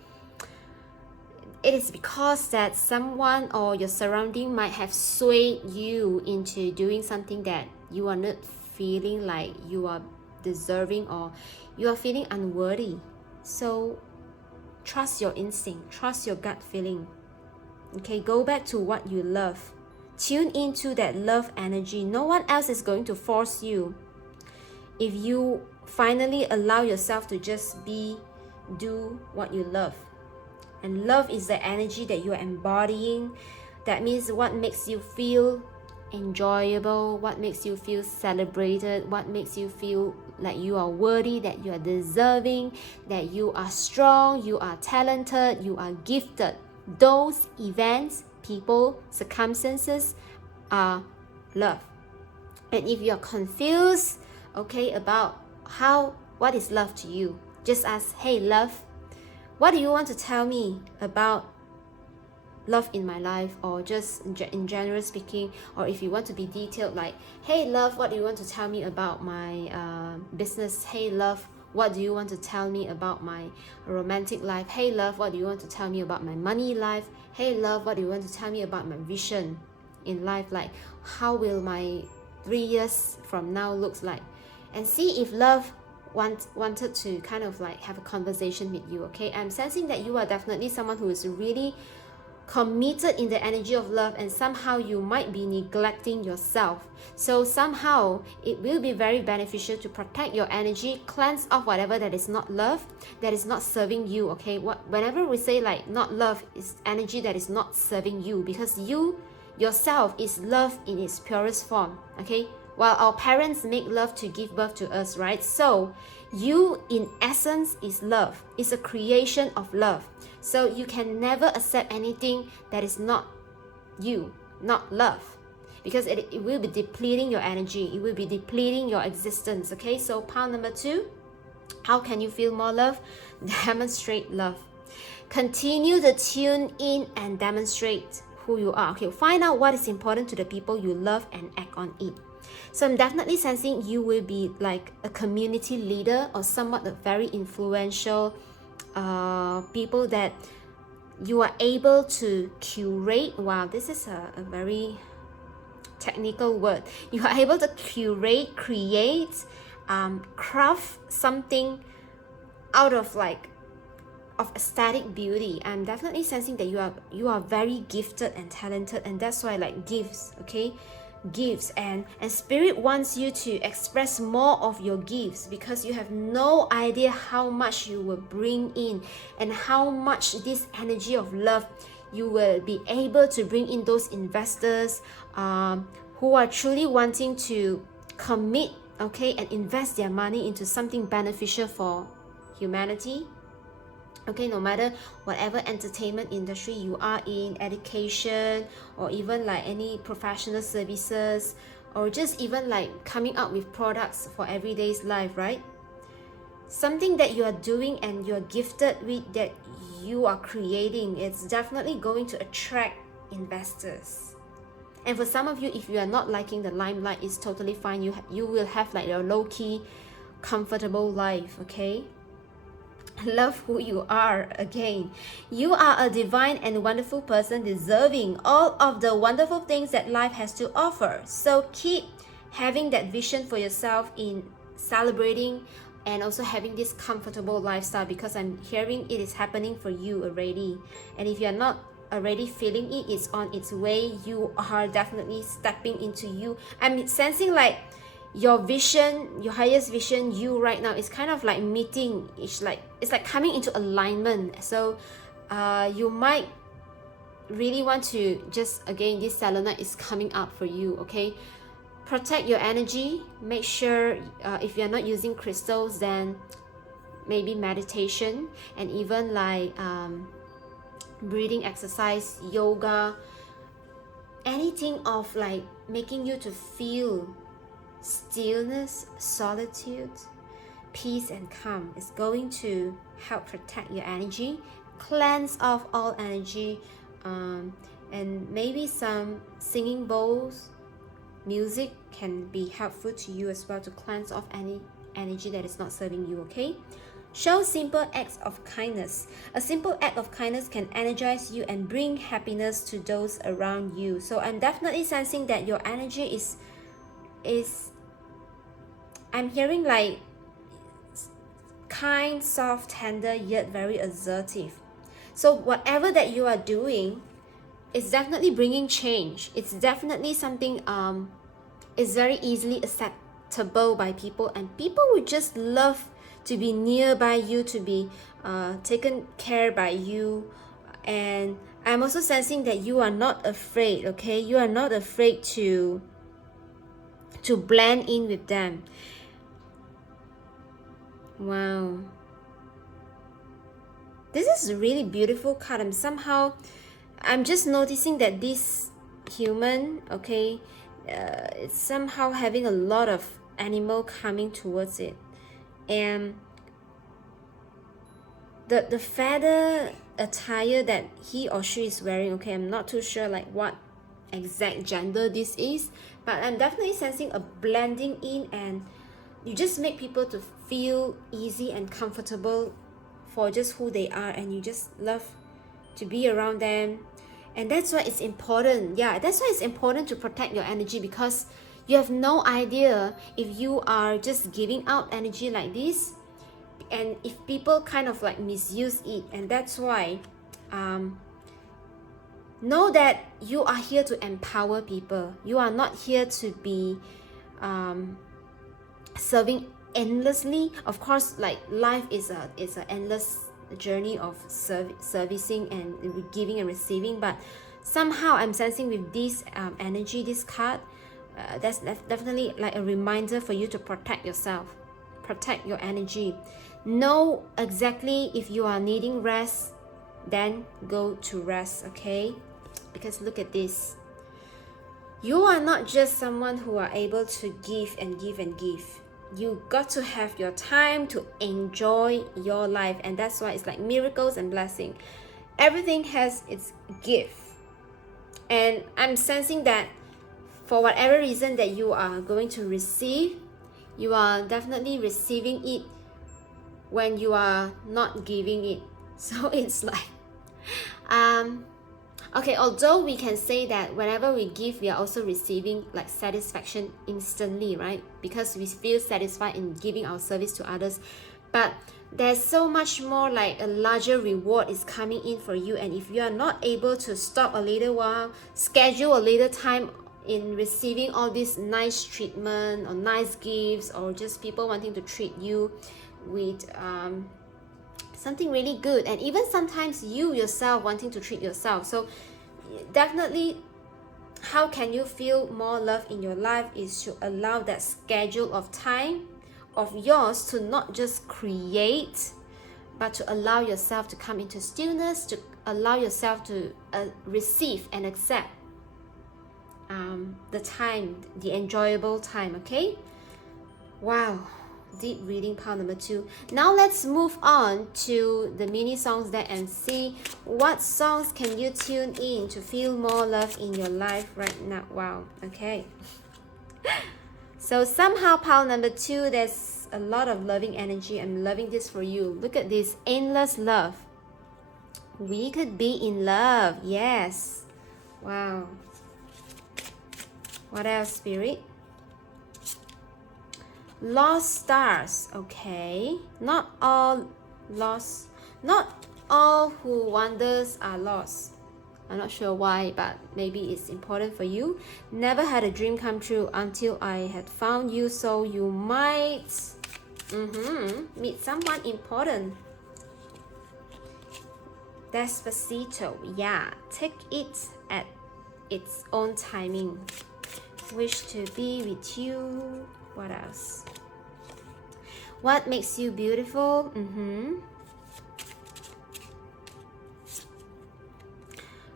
it is because that someone or your surrounding might have swayed you into doing something that you are not feeling like you are deserving, or you are feeling unworthy. So trust your instinct, trust your gut feeling. Okay, go back to what you love. Tune into that love energy. No one else is going to force you. If you finally allow yourself to just do what you love. And love is the energy that you're embodying. That means what makes you feel enjoyable, what makes you feel celebrated, what makes you feel like you are worthy, that you are deserving, that you are strong, you are talented, you are gifted. Those events, people, circumstances are love. And if you're confused, okay, about what is love to you, just ask, hey love, what do you want to tell me about love in my life? Or just in general speaking, or if you want to be detailed, like, hey love, what do you want to tell me about my business? Hey love, what do you want to tell me about my romantic life? Hey love, what do you want to tell me about my money life? Hey love, what do you want to tell me about my vision in life? Like, how will my 3 years from now looks like? And see if love wanted to kind of like have a conversation with you. Okay, I'm sensing that you are definitely someone who is really committed in the energy of love, and somehow you might be neglecting yourself. So somehow it will be very beneficial to protect your energy, cleanse off whatever that is not love, that is not serving you. Okay, whenever we say like not love, is energy that is not serving you, because you yourself is love in its purest form. Okay, while our parents make love to give birth to us, right? So you in essence is love, is a creation of love. So you can never accept anything that is not you, not love, because it will be depleting your energy, it will be depleting your existence. Okay, so pile number 2, how can you feel more love? Demonstrate love. Continue to tune in and demonstrate who you are. Okay, find out what is important to the people you love and act on it. So I'm definitely sensing you will be like a community leader, or somewhat a very influential people that you are able to curate. Wow, this is a very technical word. You are able to curate, create, craft something out of aesthetic beauty. I'm definitely sensing that you are very gifted and talented, and that's why like gifts, okay, gifts, and spirit wants you to express more of your gifts, because you have no idea how much you will bring in, and how much this energy of love you will be able to bring in those investors who are truly wanting to commit, okay, and invest their money into something beneficial for humanity. Okay, no matter whatever entertainment industry you are in, education, or even like any professional services, or just even like coming up with products for everyday's life, right? Something that you are doing and you're gifted with, that you are creating, it's definitely going to attract investors. And for some of you, if you are not liking the limelight, it's totally fine. You will have like a low-key comfortable life. Okay, love who you are. Again, you are a divine and wonderful person, deserving all of the wonderful things that life has to offer. So keep having that vision for yourself in celebrating and also having this comfortable lifestyle, because I'm hearing it is happening for you already. And if you're not already feeling it, it's on its way. You are definitely stepping into you. I'm sensing like your vision, your highest vision, you right now is kind of like meeting, it's like coming into alignment. So you might really want to just, again, this selenite is coming up for you, okay? Protect your energy. Make sure if you're not using crystals, then maybe meditation, and even like breathing exercise, yoga, anything of like making you to feel stillness, solitude, peace and calm is going to help protect your energy, cleanse off all energy, and maybe some singing bowls, music can be helpful to you as well to cleanse off any energy that is not serving you, okay? Show simple acts of kindness. A simple act of kindness can energize you and bring happiness to those around you. So I'm definitely sensing that your energy is I'm hearing like kind, soft, tender, yet very assertive. So whatever that you are doing, it's definitely bringing change. It's definitely something is very easily acceptable by people, and people would just love to be nearby you, to be taken care by you. And I'm also sensing that you are not afraid, okay? You are not afraid to blend in with them. Wow, this is a really beautiful card. I'm just noticing that this human, okay, it's somehow having a lot of animal coming towards it, and the feather attire that he or she is wearing, okay, I'm not too sure like what exact gender this is, but I'm definitely sensing a blending in, and you just make people to feel easy and comfortable for just who they are, and you just love to be around them. And that's why it's important. Yeah, that's why it's important to protect your energy, because you have no idea if you are just giving out energy like this, and if people kind of like misuse it. And that's why know that you are here to empower people. You are not here to be serving endlessly. Of course, like life is an endless journey of servicing and giving and receiving, but somehow I'm sensing with this energy, this card, that's definitely like a reminder for you to protect yourself, protect your energy. Know exactly if you are needing rest, then go to rest, okay? Because look at this, you are not just someone who are able to give and give and give. You got to have your time to enjoy your life, and that's why it's like miracles and blessing. Everything has its gift, and I'm sensing that for whatever reason that you are going to receive, you are definitely receiving it when you are not giving it. So it's like okay, although we can say that whenever we give, we are also receiving like satisfaction instantly, right? Because we feel satisfied in giving our service to others. But there's so much more, like a larger reward is coming in for you. And if you are not able to stop a little while, schedule a little time in receiving all this nice treatment or nice gifts, or just people wanting to treat you with something really good, and even sometimes you yourself wanting to treat yourself. So definitely, how can you feel more love in your life is to allow that schedule of time of yours to not just create, but to allow yourself to come into stillness, to allow yourself to receive and accept the time, the enjoyable time, okay? Wow, deep reading pile number 2. Now let's move on to the mini songs deck and see what songs can you tune in to feel more love in your life right now. Wow, okay. So somehow pile number 2, there's a lot of loving energy. I'm loving this for you. Look at this, endless love. We could be in love. Yes. Wow. What else, Spirit? Lost stars. Okay, not all lost, not all who wanders are lost. I'm not sure why, but maybe it's important for you. Never had a dream come true until I had found you, so you might meet someone important. Despacito, yeah, take it at its own timing. Wish to be with you. What else? What makes you beautiful?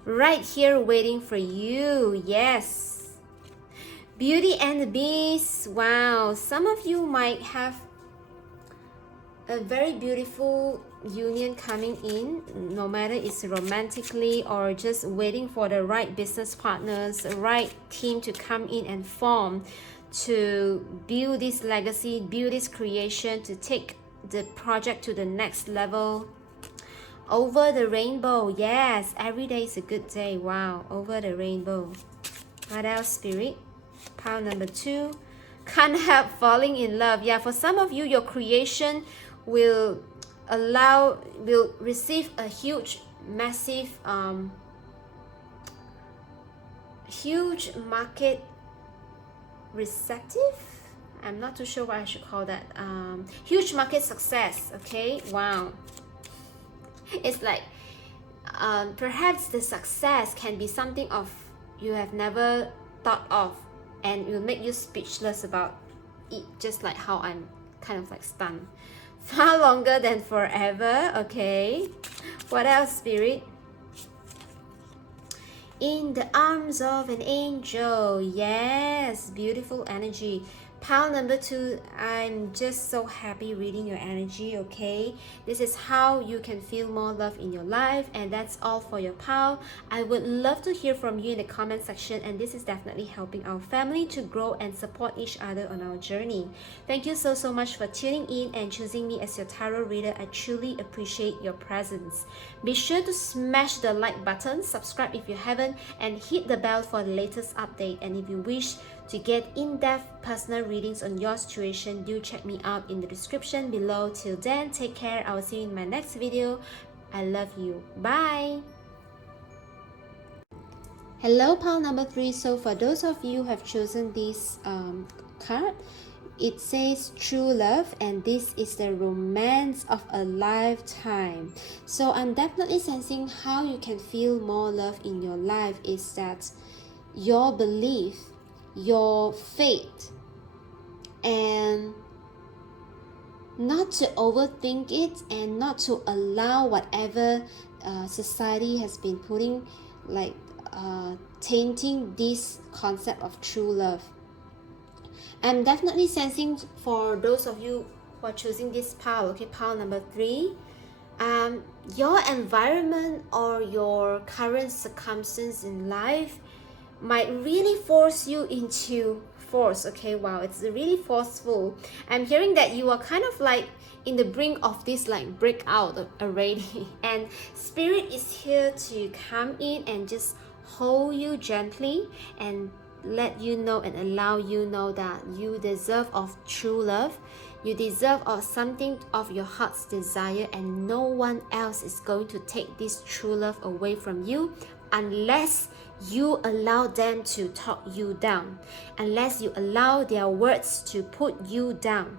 Right here waiting for you. Yes. Beauty and the Beast. Wow, some of you might have a very beautiful union coming in, no matter it's romantically or just waiting for the right business partners, the right team to come in and form to build this legacy, build this creation, to take the project to the next level. Over the rainbow. Yes, every day is a good day. Wow, over the rainbow. What else, Spirit? Pile number 2. Can't help falling in love. Yeah, for some of you, your creation will receive a huge, massive, huge market receptive. I'm not too sure what I should call that. Huge market success. Okay, wow. It's like perhaps the success can be something of you have never thought of, and it will make you speechless about it, just like how I'm kind of like stunned. Far longer than forever. Okay, what else, Spirit? In the arms of an angel. Yes, beautiful energy. Pile number 2, I'm just so happy reading your energy, okay? This is how you can feel more love in your life, and that's all for your pile. I would love to hear from you in the comment section, and this is definitely helping our family to grow and support each other on our journey. Thank you so much for tuning in and choosing me as your tarot reader. I truly appreciate your presence. Be sure to smash the like button, subscribe if you haven't, and hit the bell for the latest update. And if you wish to get in-depth personal readings on your situation, do check me out in the description below. Till then, take care. I will see you in my next video. I love you. Bye. Hello, pile number 3. So for those of you who have chosen this card, it says true love, and this is the romance of a lifetime. So I'm definitely sensing how you can feel more love in your life is that your belief, your faith, and not to overthink it, and not to allow whatever society has been putting, like tainting this concept of true love. I'm definitely sensing for those of you who are choosing this pile, okay, pile number 3, your environment or your current circumstance in life might really force you into force. Okay, wow, it's really forceful. I'm hearing that you are kind of like in the brink of this like breakout already, and Spirit is here to come in and just hold you gently and let you know and allow you know that you deserve of true love. You deserve of something of your heart's desire, and no one else is going to take this true love away from you unless you allow them to talk you down, unless you allow their words to put you down.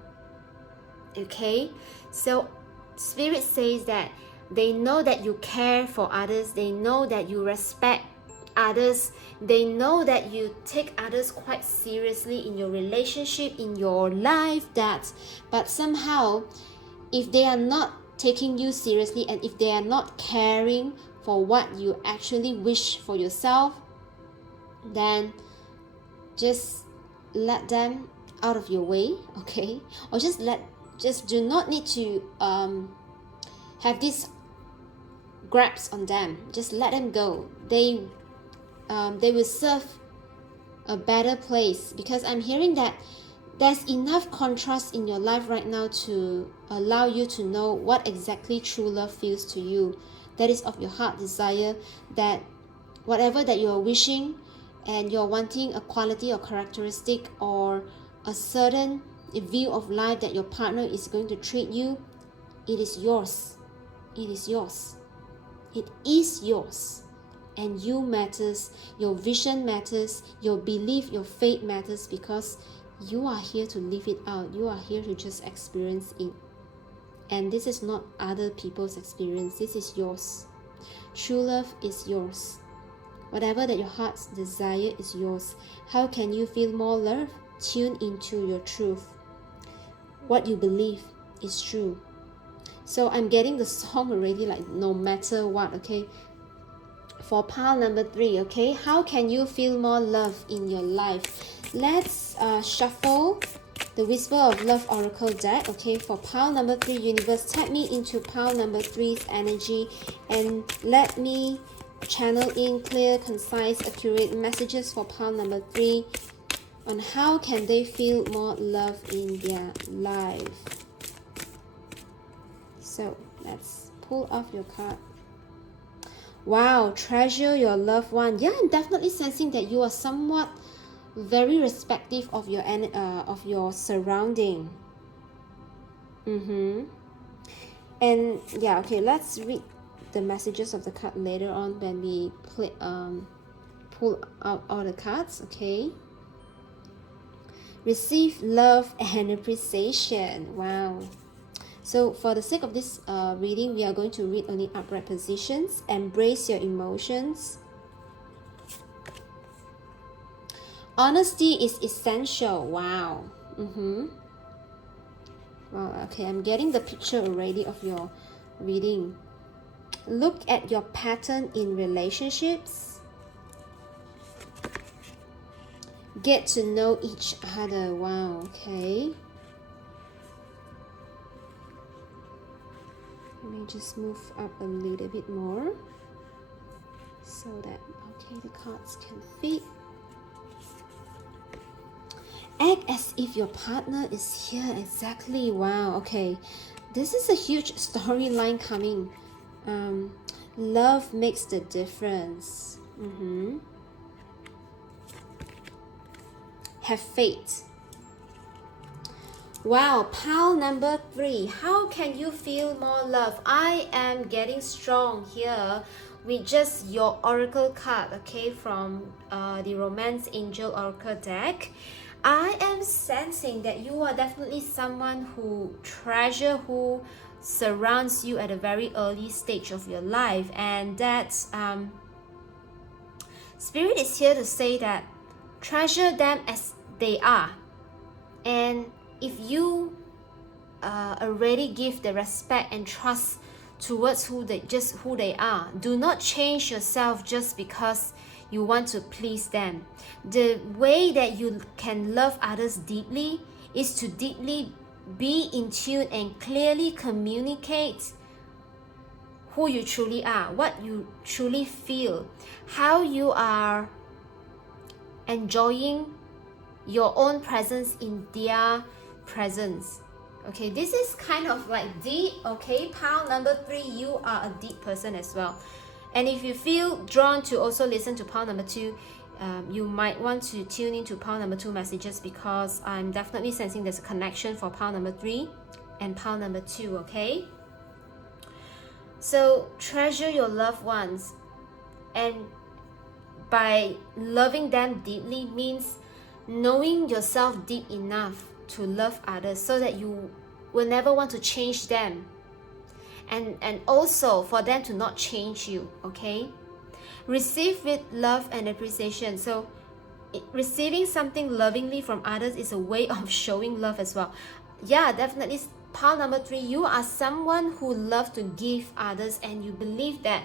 Okay, so Spirit says that they know that you care for others, they know that you respect others, they know that you take others quite seriously in your relationship, in your life, but somehow if they are not taking you seriously, and if they are not caring for what you actually wish for yourself, then just let them out of your way, okay? Or just do not need to have these grabs on them. Just let them go. They will serve a better place, because I'm hearing that there's enough contrast in your life right now to allow you to know what exactly true love feels to you. That is of your heart desire, that whatever that you are wishing and you're wanting a quality or characteristic or a certain view of life that your partner is going to treat you, it is yours. It is yours. It is yours. and you matters, your vision matters, your belief, your faith matters, because you are here to live it out. You are here to just experience it. And this is not other people's experience, this is yours. True love is yours. Whatever that your heart's desire is yours. How can you feel more love? Tune into your truth. What you believe is true. So I'm getting the song already, like no matter what, okay? For pile number 3, okay? How can you feel more love in your life? Let's shuffle the Whisper of Love Oracle deck, okay? For pile number 3, universe, tap me into pile number 3's energy and let me channel in clear, concise, accurate messages for pile number 3 on how can they feel more love in their life. So let's pull off your card. Wow, treasure your loved one. Yeah, I'm definitely sensing that you are somewhat very respective of your surrounding. And yeah, okay, let's read the messages of the card later on when we pull out all the cards, okay? Receive love and appreciation. Wow. So for the sake of this reading, we are going to read only upright positions. Embrace your emotions. Honesty is essential. Wow. Wow, okay, I'm getting the picture already of your reading. Look at your pattern in relationships. Get to know each other. Wow, okay. Let me just move up a little bit more so that, okay, the cards can fit. Act as if your partner is here. Exactly. Wow, okay. This is a huge storyline coming. Love makes the difference. Have faith. Wow, pile number 3. How can you feel more love? I am getting strong here with just your oracle card, okay, from the Romance Angel Oracle deck. I am sensing that you are definitely someone who who surrounds you at a very early stage of your life, and that Spirit is here to say that treasure them as they are. And if you already give the respect and trust towards who they are, do not change yourself just because you want to please them. The way that you can love others deeply is to deeply be in tune and clearly communicate who you truly are, what you truly feel, how you are enjoying your own presence in their presence. Okay, this is kind of like deep, okay? Pile number 3, you are a deep person as well. And if you feel drawn to also listen to pile number 2, you might want to tune into pile number 2 messages, because I'm definitely sensing there's a connection for pile number 3 and pile number 2, okay? So treasure your loved ones, and by loving them deeply means knowing yourself deep enough to love others so that you will never want to change them, and also for them to not change you, okay? Receive with love and appreciation. So receiving something lovingly from others is a way of showing love as well. Yeah, definitely. Pile number 3, you are someone who loves to give others, and you believe that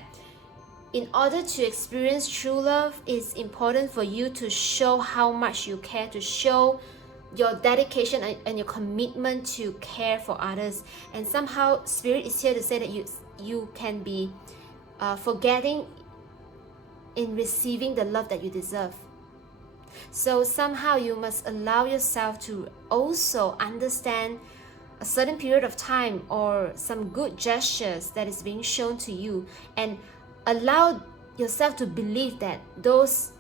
in order to experience true love, it's important for you to show how much you care, to show your dedication and your commitment to care for others. And somehow Spirit is here to say that you can be forgetting in receiving the love that you deserve. So somehow you must allow yourself to also understand a certain period of time or some good gestures that is being shown to you, and allow yourself to believe that those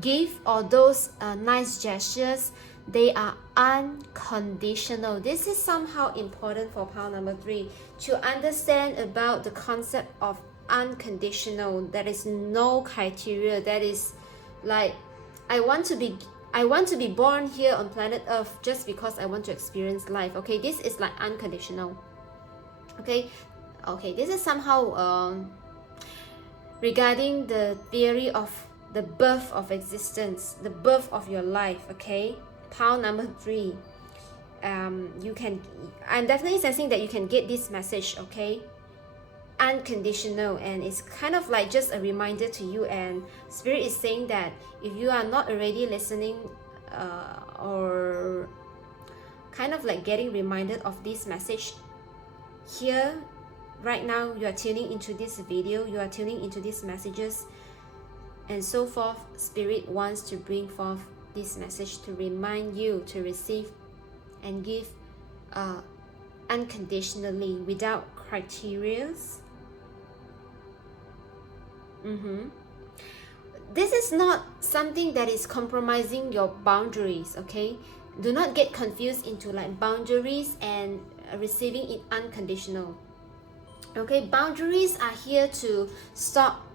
gifts or those nice gestures, they are unconditional. This is somehow important for pile number 3 to understand about the concept of unconditional. There is no criteria. That is like, I want to be born here on planet Earth just because I want to experience life. Okay, this is like unconditional. Okay, this is somehow regarding the theory of the birth of existence, the birth of your life. Okay, pile number 3. I'm definitely sensing that you can get this message. Okay, unconditional, and it's kind of like just a reminder to you, and Spirit is saying that if you are not already listening or kind of like getting reminded of this message here right now, you are tuning into this video, you are tuning into these messages and so forth. Spirit wants to bring forth this message to remind you to receive and give unconditionally, without criterias. This is not something that is compromising your boundaries. Okay, do not get confused into like boundaries and receiving it unconditional. Okay, boundaries are here to stop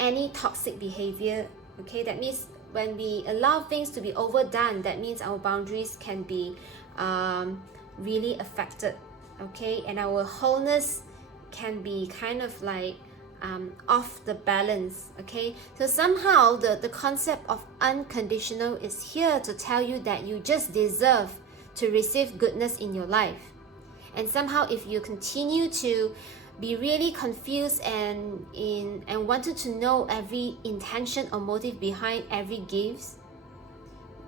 any toxic behavior. Okay, that means when we allow things to be overdone, that means our boundaries can be really affected. Okay, and our wholeness can be kind of like off the balance. Okay, so somehow the concept of unconditional is here to tell you that you just deserve to receive goodness in your life. And somehow if you continue to be really confused and wanted to know every intention or motive behind every gift,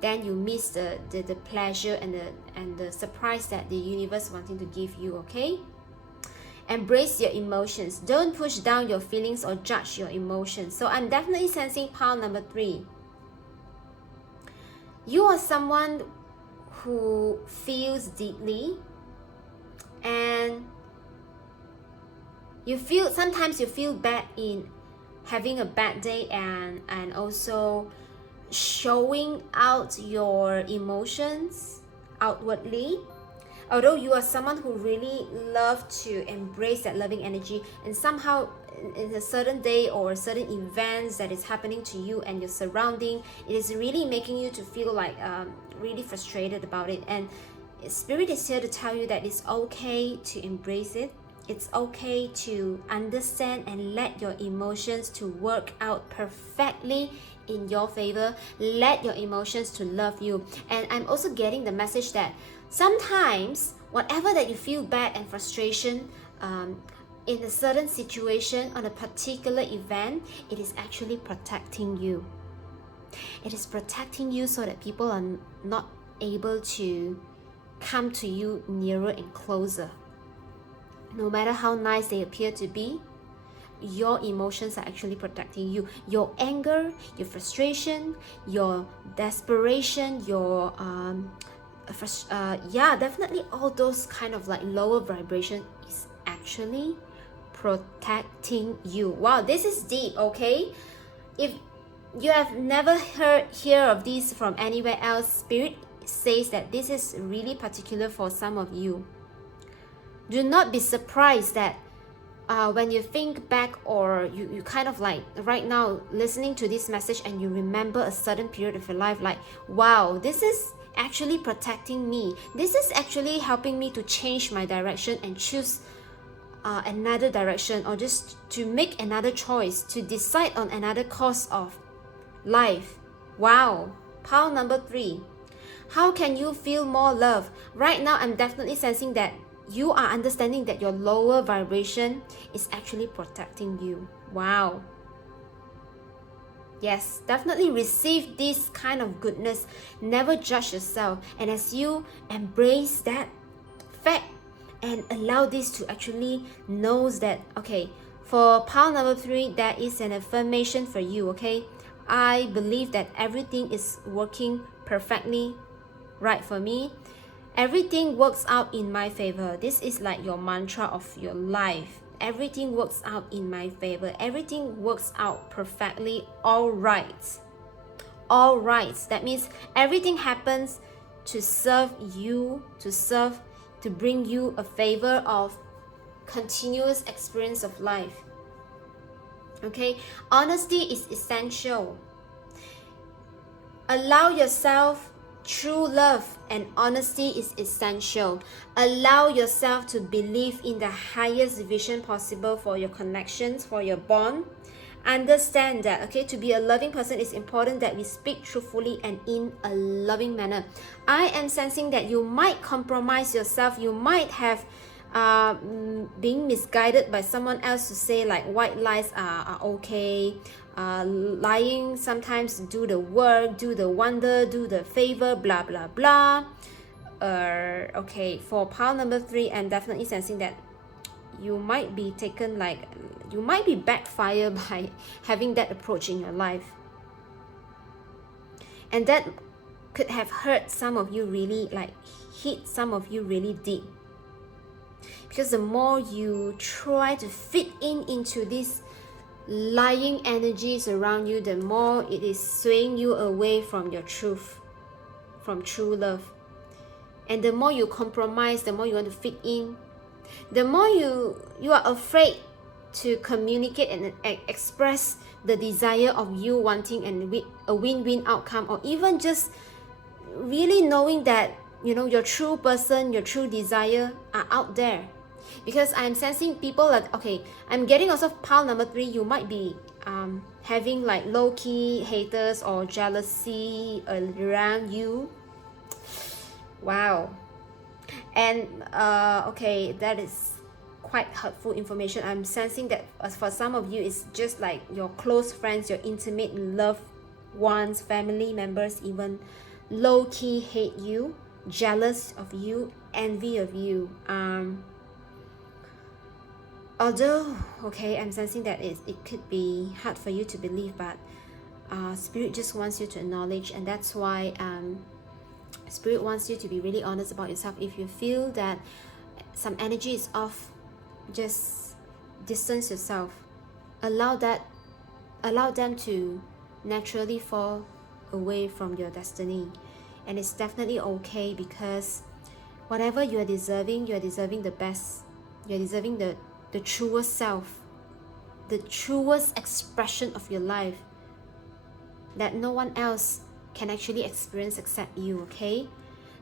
then you miss the pleasure and the surprise that the universe wanting to give you. Okay, embrace your emotions. Don't push down your feelings or judge your emotions. So I'm definitely sensing pile number 3. You are someone who feels deeply, and sometimes you feel bad in having a bad day and also showing out your emotions outwardly. Although you are someone who really love to embrace that loving energy, and somehow in a certain day or certain events that is happening to you and your surrounding, it is really making you to feel like really frustrated about it. And Spirit is here to tell you that it's okay to embrace it. It's okay to understand and let your emotions to work out perfectly in your favor. Let your emotions to love you. And I'm also getting the message that sometimes whatever that you feel bad and frustration in a certain situation, on a particular event, it is actually protecting you. It is protecting you so that people are not able to come to you nearer and closer. No matter how nice they appear to be, your emotions are actually protecting you. Your anger, your frustration, your desperation, your definitely all those kind of like lower vibration is actually protecting you. Wow, this is deep. Okay, if you have never hear of this from anywhere else, Spirit says that this is really particular for some of you. Do not be surprised that when you think back, or you kind of like right now listening to this message and you remember a certain period of your life, like, wow, this is actually protecting me. This is actually helping me to change my direction and choose another direction, or just to make another choice, to decide on another course of life. Wow. Pile number 3. How can you feel more love? Right now, I'm definitely sensing that you are understanding that your lower vibration is actually protecting you. Wow. Yes, definitely receive this kind of goodness. Never judge yourself. And as you embrace that fact and allow this to actually knows that, okay, for pile number 3, that is an affirmation for you. Okay, I believe that everything is working perfectly right for me. Everything works out in my favor. This is like your mantra of your life. Everything works out in my favor. Everything works out perfectly. All right. All right. That means everything happens to serve you, to bring you a favor of continuous experience of life. Okay, honesty is essential. Allow yourself true love, and honesty is essential. Allow yourself to believe in the highest vision possible for your connections, for your bond. Understand that, okay, to be a loving person, it's important that we speak truthfully and in a loving manner. I am sensing that you might compromise yourself. You might have being misguided by someone else to say like white lies are okay. Lying sometimes do the work, do the wonder, do the favor, blah blah blah. Okay, for pile number 3, I'm definitely sensing that you might be taken like, you might be backfired by having that approach in your life, and that could have hurt some of you really, like hit some of you really deep, because the more you try to fit in into these lying energies around you, the more it is swaying you away from your truth, from true love. And the more you compromise, the more you want to fit in, the more you are afraid to communicate and express the desire of you wanting a win-win outcome, or even just really knowing that, you know, your true person, your true desire are out there. Because I'm sensing people that, okay, I'm getting also pile number 3, you might be having like low-key haters or jealousy around you. Wow. And okay, that is quite hurtful information. I'm sensing that for some of you, it's just like your close friends, your intimate loved ones, family members even low-key hate you, jealous of you, envy of you. Although, okay, I'm sensing that it could be hard for you to believe, but Spirit just wants you to acknowledge, and that's why Spirit wants you to be really honest about yourself. If you feel that some energy is off, just distance yourself. Allow them to naturally fall away from your destiny. And it's definitely okay, because whatever you are deserving the best. You're deserving the truest self, the truest expression of your life that no one else can actually experience except you, okay?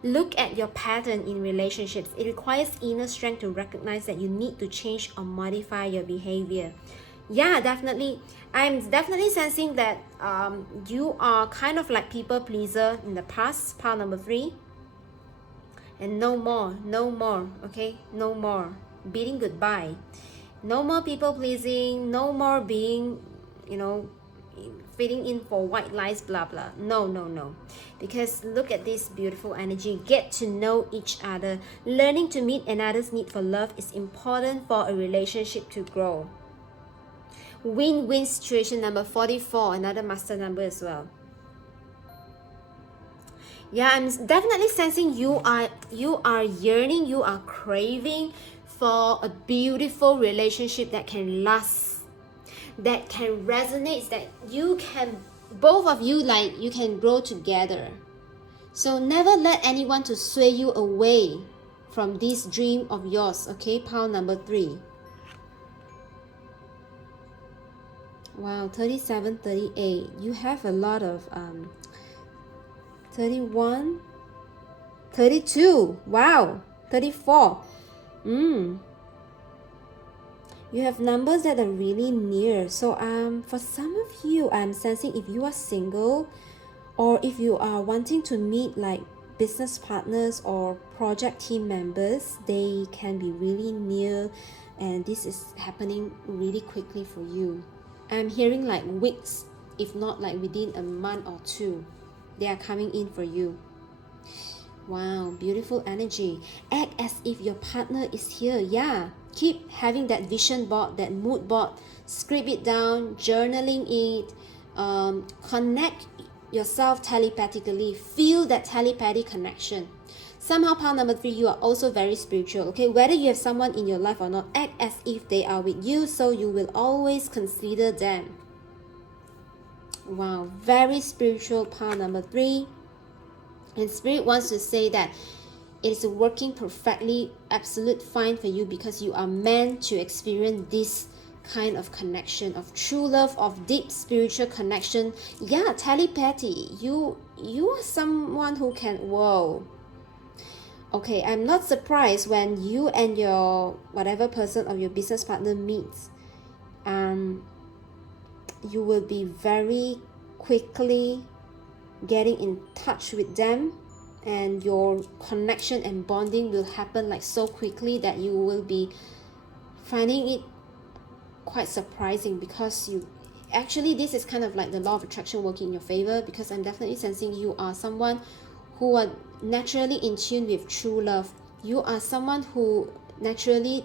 Look at your pattern in relationships. It requires inner strength to recognize that you need to change or modify your behavior. Yeah, definitely. I'm definitely sensing that you are kind of like people pleaser in the past, pile number 3. And no more, okay? No more. Bidding goodbye. No more people pleasing, no more being, you know, fitting in for white lies, blah blah. No. Because look at this beautiful energy. Get to know each other. Learning to meet another's need for love is important for a relationship to grow. Win-win situation number 44, another master number as well. Yeah, I'm definitely sensing you are yearning, you are craving for a beautiful relationship that can last, that can resonate, that you can, both of you, like you can grow together. So never let anyone to sway you away from this dream of yours, okay? Pile number 3. Wow, 37, 38. You have a lot of 31, 32. Wow, 34. You have numbers that are really near. So for some of you, I'm sensing if you are single, or if you are wanting to meet like business partners or project team members, they can be really near, and this is happening really quickly for you. I'm hearing like weeks, if not like within a month or 2, they are coming in for you. Wow, beautiful energy. Act as if your partner is here. Yeah, keep having that vision board, that mood board. Script it down, journaling it. Connect yourself telepathically. Feel that telepathic connection. Somehow, pile number 3, you are also very spiritual. Okay, whether you have someone in your life or not, act as if they are with you, so you will always consider them. Wow, very spiritual, pile number 3. And Spirit wants to say that it is working perfectly, absolute fine for you, because you are meant to experience this kind of connection, of true love, of deep spiritual connection. Yeah, telepathy. You are someone who can, whoa. Okay, I'm not surprised when you and your whatever person or your business partner meets. You will be very quickly getting in touch with them, and your connection and bonding will happen like so quickly that you will be finding it quite surprising, because you actually, this is kind of like the law of attraction working in your favor, because I'm definitely sensing you are someone who are naturally in tune with true love. You are someone who naturally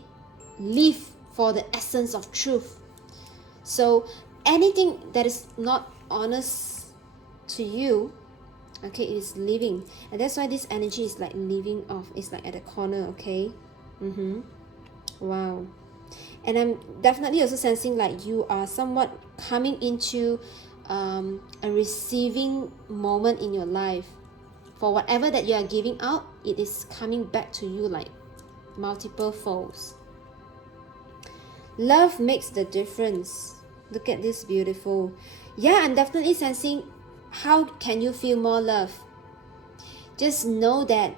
live for the essence of truth. So anything that is not honest to you, okay, it is living, and that's why this energy is like living off. It's like at the corner, okay. Wow. And I'm definitely also sensing like you are somewhat coming into a receiving moment in your life. For whatever that you are giving out, it is coming back to you like multiple folds. Love makes the difference. Look at this, beautiful. Yeah, I'm definitely sensing, how can you feel more love? Just know that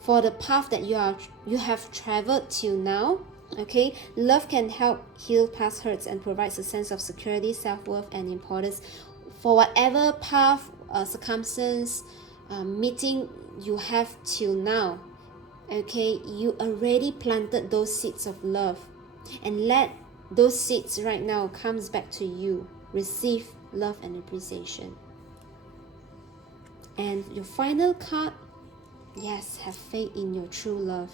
for the path that you have traveled till now, okay, love can help heal past hurts and provides a sense of security, self-worth, and importance. For whatever path, circumstance, meeting you have till now, okay, you already planted those seeds of love, and let those seeds right now comes back to you. Receive love and appreciation. And your final card, yes, have faith in your true love.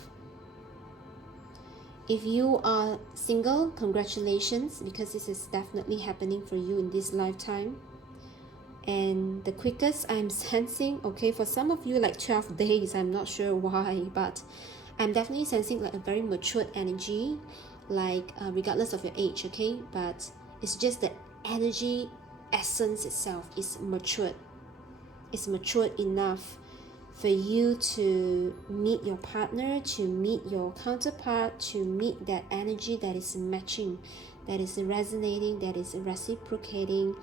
If you are single, congratulations, because this is definitely happening for you in this lifetime. And the quickest I'm sensing, okay, for some of you like 12 days, I'm not sure why, but I'm definitely sensing like a very matured energy, like regardless of your age, okay, but it's just the energy essence itself is matured. It's matured enough for you to meet your partner, to meet your counterpart, to meet that energy that is matching, that is resonating, that is reciprocating.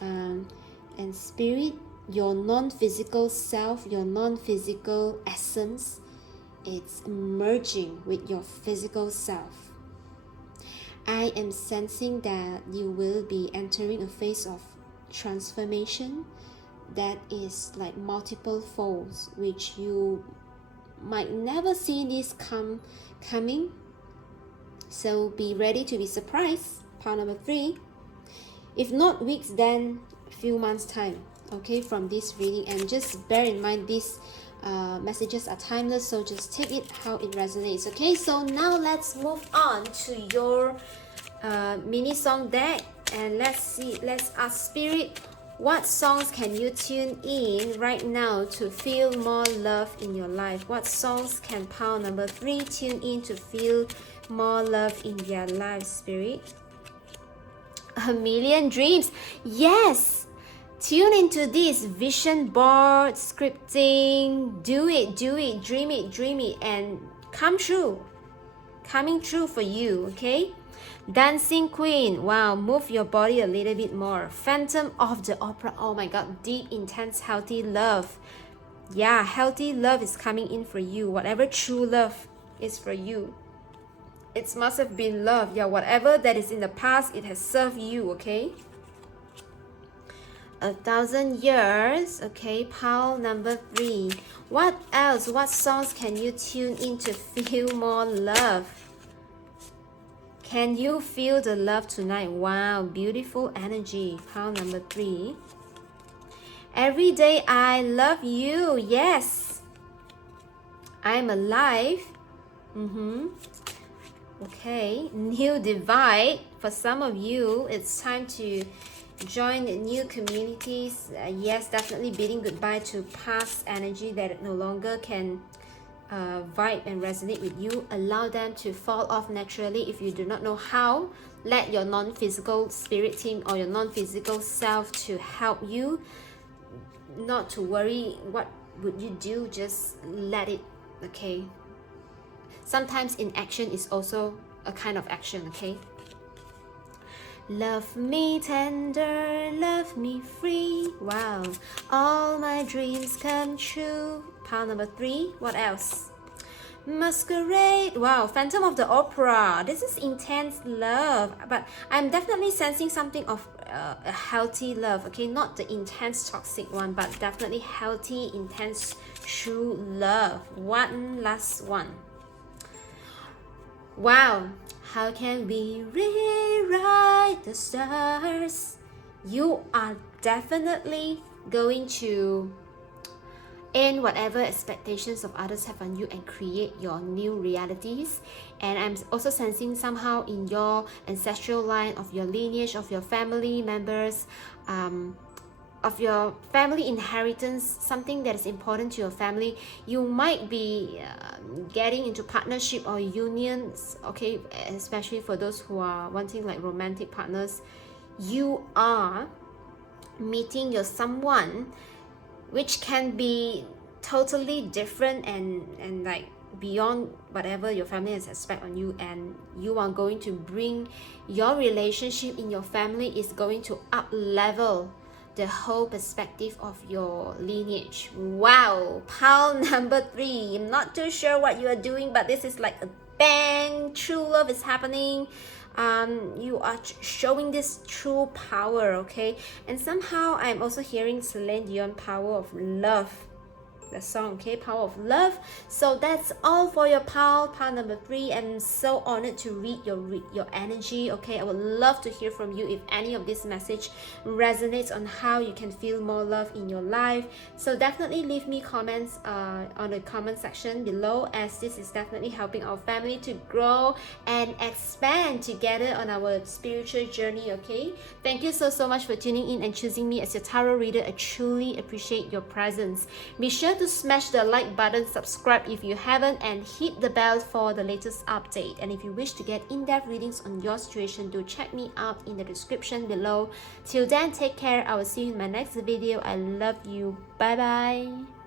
And spirit, your non-physical self, your non-physical essence, it's merging with your physical self. I am sensing that you will be entering a phase of transformation that is like multiple folds, which you might never see this coming. So be ready to be surprised. Pile number 3. If not weeks, then few months time, okay, from this reading. And just bear in mind, these messages are timeless, so just take it how it resonates. Okay, so now let's move on to your mini song deck, and let's ask spirit, what songs can you tune in right now to feel more love in your life? What songs can pile number 3 tune in to feel more love in their life, spirit? A million dreams. Yes, tune into this vision board scripting. Do it, dream it, and coming true for you. Okay, Dancing Queen. Wow, move your body a little bit more. Phantom of the Opera. Oh my god, deep, intense, healthy love. Yeah, healthy love is coming in for you. Whatever true love is for you, it must have been love. Yeah, whatever that is in the past, it has served you. Okay, 1,000 years. Okay, pile number 3. What else? What songs can you tune in to feel more love? Can you feel the love tonight? Wow, beautiful energy. Pile number 3. Every day I love you. Yes, I'm alive. Okay, new divide. For some of you, it's time to join new communities. Yes, definitely bidding goodbye to past energy that no longer can vibe and resonate with you. Allow them to fall off naturally. If you do not know how, let your non-physical spirit team or your non-physical self to help you. Not to worry what would you do, just let it. Okay, sometimes inaction is also a kind of action. Okay, Love me tender, love me free. Wow, all my dreams come true. Pile number 3. What else? Masquerade. Wow, Phantom of the Opera. This is intense love, but I'm definitely sensing something of a healthy love. Okay, not the intense toxic one, but definitely healthy, intense, true love. One last one. Wow, how can we rewrite the stars? You are definitely going to end whatever expectations of others have on you and create your new realities. And I'm also sensing somehow in your ancestral line of your lineage, of your family members, of your family inheritance, something that is important to your family, you might be getting into partnership or unions, okay, especially for those who are wanting like romantic partners. You are meeting your someone which can be totally different and like beyond whatever your family has expect on you, and you are going to bring your relationship in your family is going to up level the whole perspective of your lineage. Wow, pile number 3. I'm not too sure what you are doing, but this is like a bang, true love is happening. You are showing this true power, okay? And somehow I'm also hearing Celine Dion, Power of Love, the song, okay, Power of Love. So that's all for your pile number 3. I'm so honored to read your energy, okay? I would love to hear from you if any of this message resonates on how you can feel more love in your life. So definitely leave me comments on the comment section below, as this is definitely helping our family to grow and expand together on our spiritual journey, okay? Thank you so much for tuning in and choosing me as your tarot reader. I truly appreciate your presence. Be sure to smash the like button, subscribe if you haven't, and hit the bell for the latest update. And if you wish to get in-depth readings on your situation, do check me out in the description below. Till then, take care. I will see you in my next video. I love you. Bye bye.